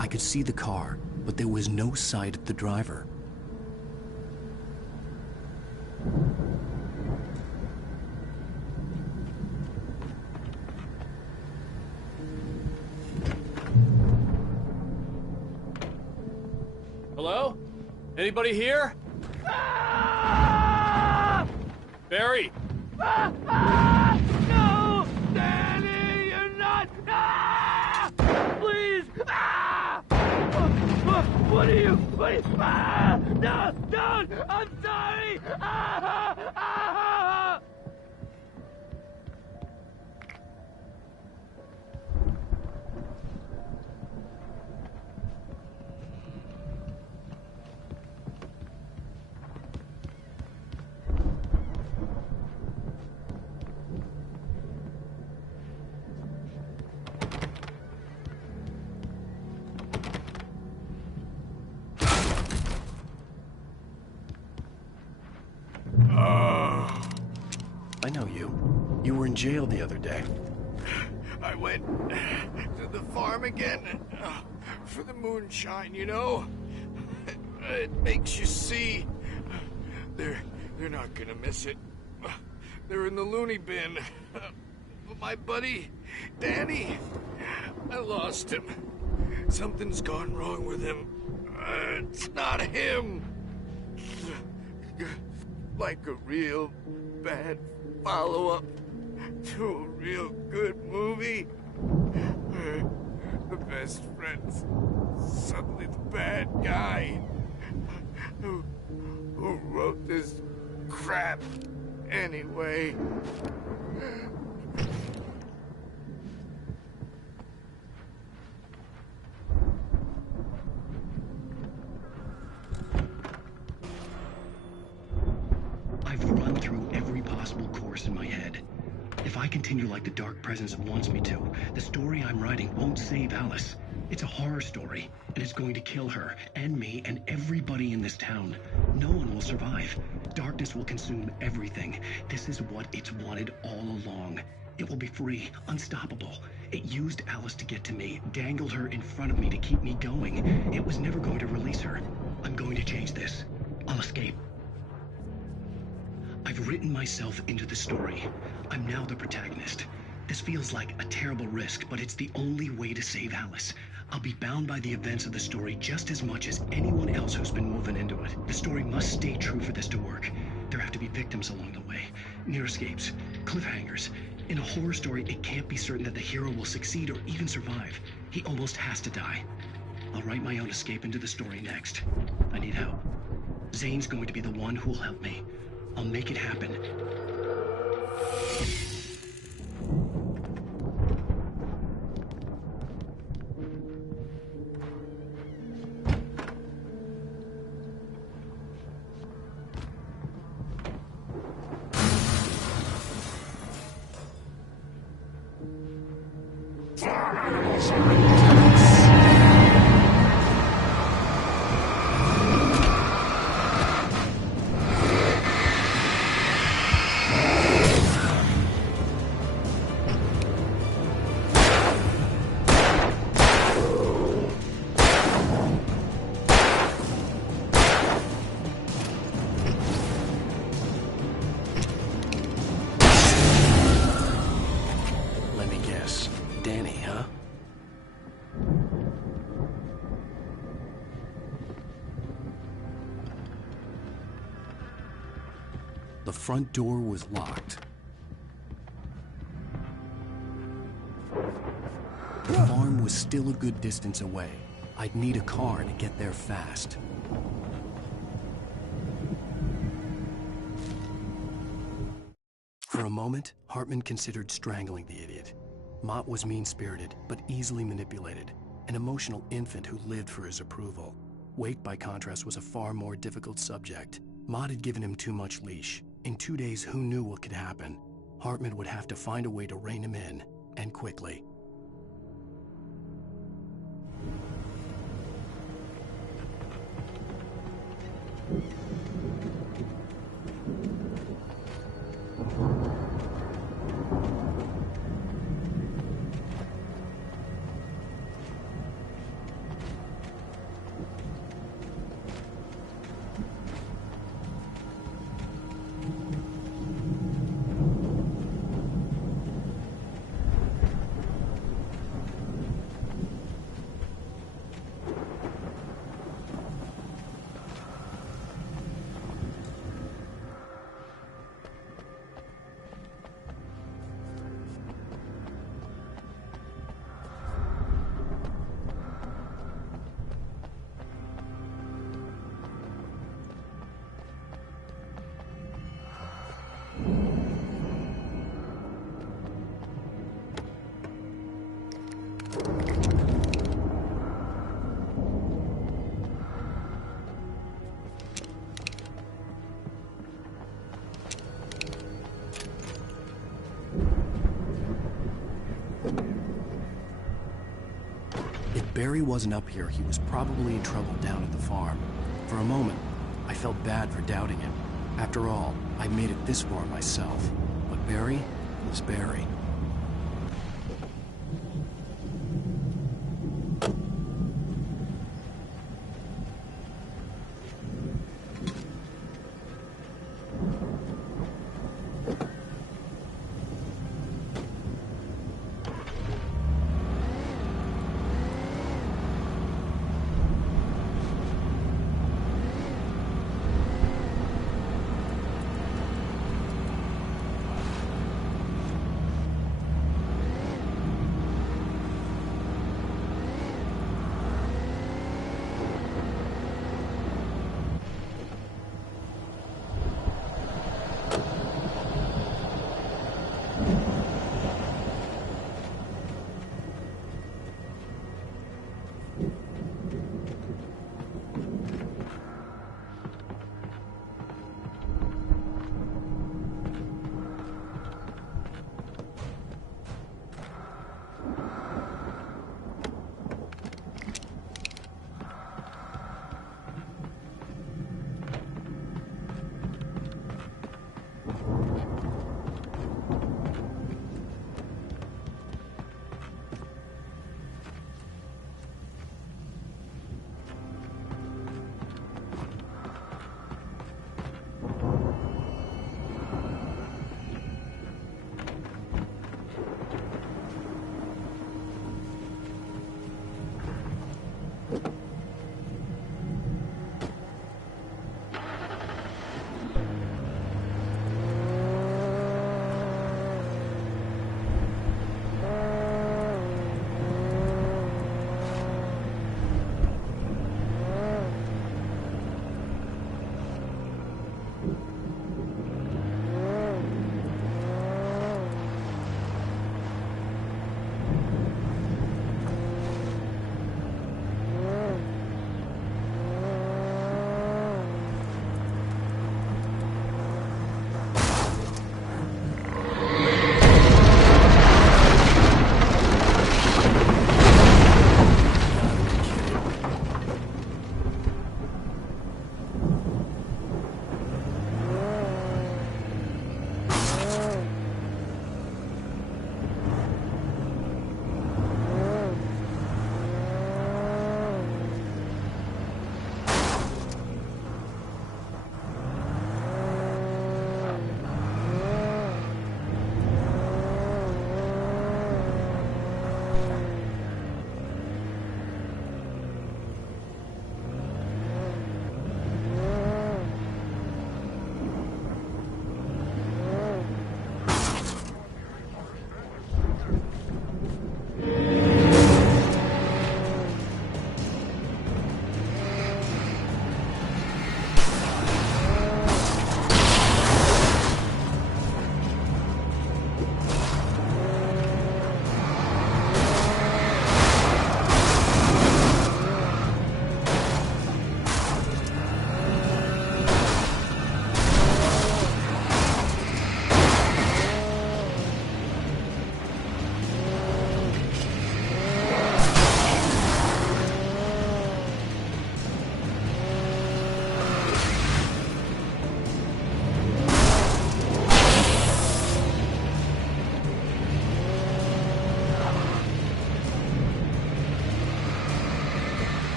I could see the car, but there was no sight of the driver. Hello? Anybody here? Barry! No! Danny, you're not! Please! What are you? No! Don't! I'm sorry! I know you. You were in jail the other day. I went to the farm again for the moonshine, you know? It makes you see. They're not gonna miss it. They're in the loony bin. But my buddy, Danny, I lost him. Something's gone wrong with him. It's not him. Like a real bad follow-up to a real good movie. The best friend's suddenly the bad guy. Who wrote this crap anyway? I've run through every possible course in my head. If I continue like the Dark Presence wants me to, the story I'm writing won't save Alice. It's a horror story, and it's going to kill her, and me, and everybody in this town. No one will survive. Darkness will consume everything. This is what it's wanted all along. It will be free, unstoppable. It used Alice to get to me, dangled her in front of me to keep me going. It was never going to release her. I'm going to change this. I'll escape. I've written myself into the story. I'm now the protagonist. This feels like a terrible risk, but it's the only way to save Alice. I'll be bound by the events of the story just as much as anyone else who's been woven into it. The story must stay true for this to work. There have to be victims along the way, near escapes, cliffhangers. In a horror story, it can't be certain that the hero will succeed or even survive. He almost has to die. I'll write my own escape into the story next. I need help. Zane's going to be the one who'll help me. I'll make it happen. The front door was locked. The farm was still a good distance away. I'd need a car to get there fast. For a moment, Hartman considered strangling the idiot. Mott was mean-spirited, but easily manipulated. An emotional infant who lived for his approval. Wake, by contrast, was a far more difficult subject. Mott had given him too much leash. In 2 days, who knew what could happen? Hartman would have to find a way to rein him in, and quickly. If Barry wasn't up here, he was probably in trouble down at the farm. For a moment, I felt bad for doubting him. After all, I made it this far myself. But Barry was Barry.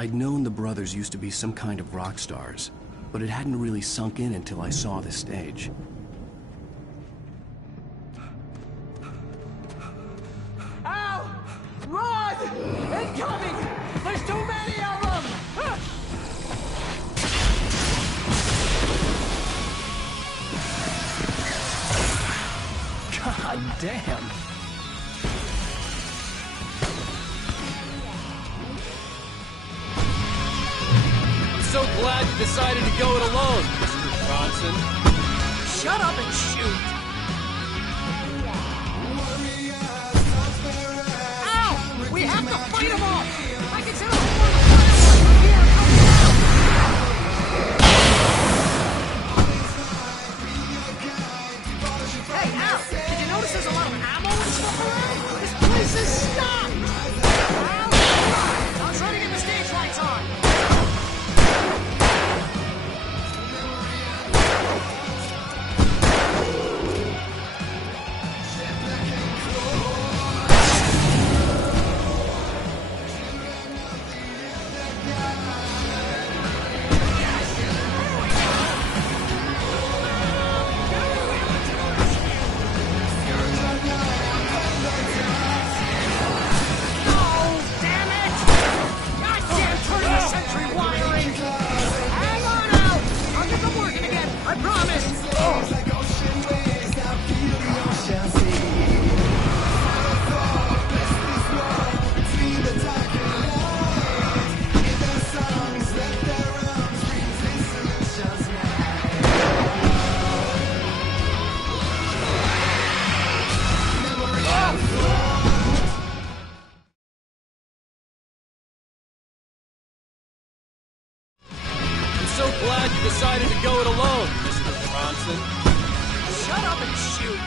I'd known the brothers used to be some kind of rock stars, but it hadn't really sunk in until I saw the stage. Al! Run! Incoming! There's too many of them! God damn! I'm so glad you decided to go it alone, Mr. Bronson. Shut up and shoot! Ow! We have to fight them off! I can set off one of the fireworks from here and help you out! Hey, Al! Did you notice there's a lot of ammo and stuff around? This place is stocked! Al, I'll try to get the stage lights on! I'm so glad you decided to go it alone, Mr. Bronson. Shut up and shoot!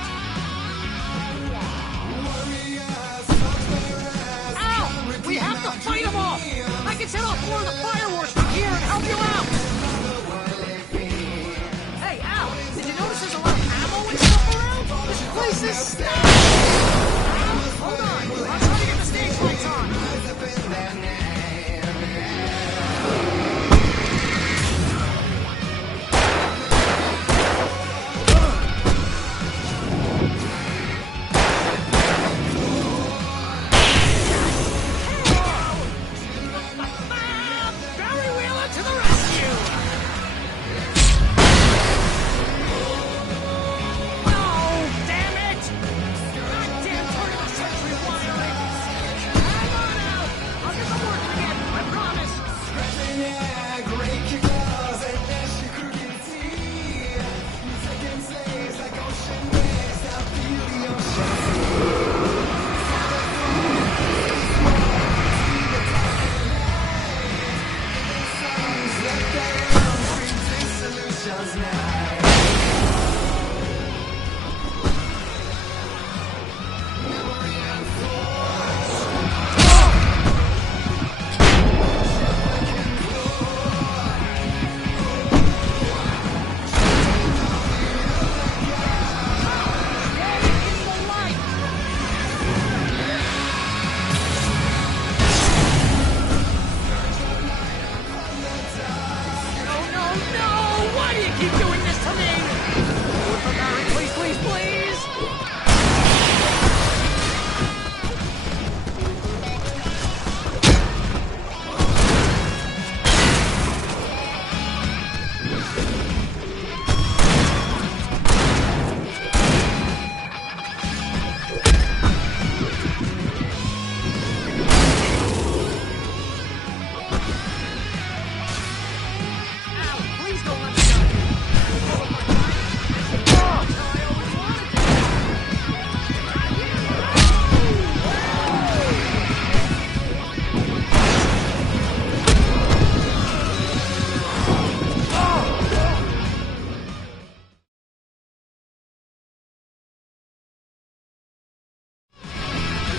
Ow! We have to fight them off! I can set off more of the fireworks from here and help you out! Hey, Al! Did you notice there's a lot of ammo and stuff around? This place is stacked! Al, hold on! I'll try to get the stage lights on!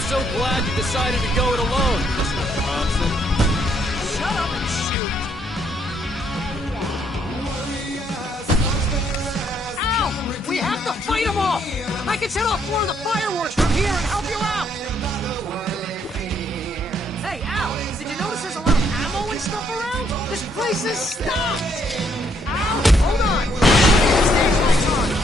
So glad you decided to go it alone, Mr. Bronson. Shut up and shoot! Ow! We have to fight them off! I can set off more of the fireworks from here and help you out! Hey, Al! Did you notice there's a lot of ammo and stuff? is stopped! Ow! Hold on! Save my tongue!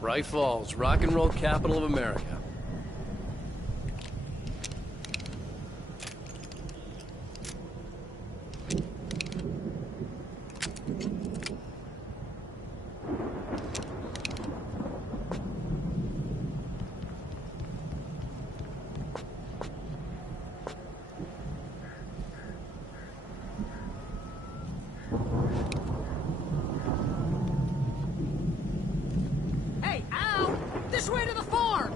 Bright Falls, rock and roll capital of America. Hey, Al! This way to the farm!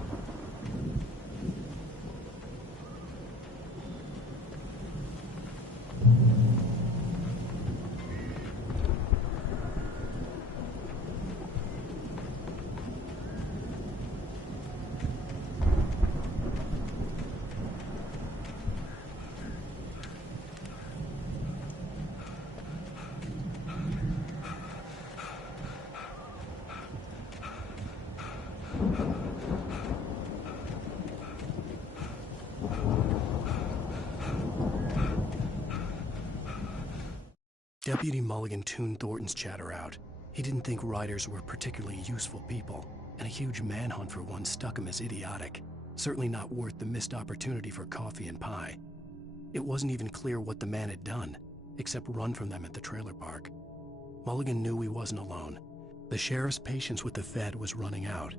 Deputy Mulligan tuned Thornton's chatter out. He didn't think riders were particularly useful people, and a huge manhunt for one struck him as idiotic. Certainly not worth the missed opportunity for coffee and pie. It wasn't even clear what the man had done, except run from them at the trailer park. Mulligan knew he wasn't alone. The sheriff's patience with the Fed was running out,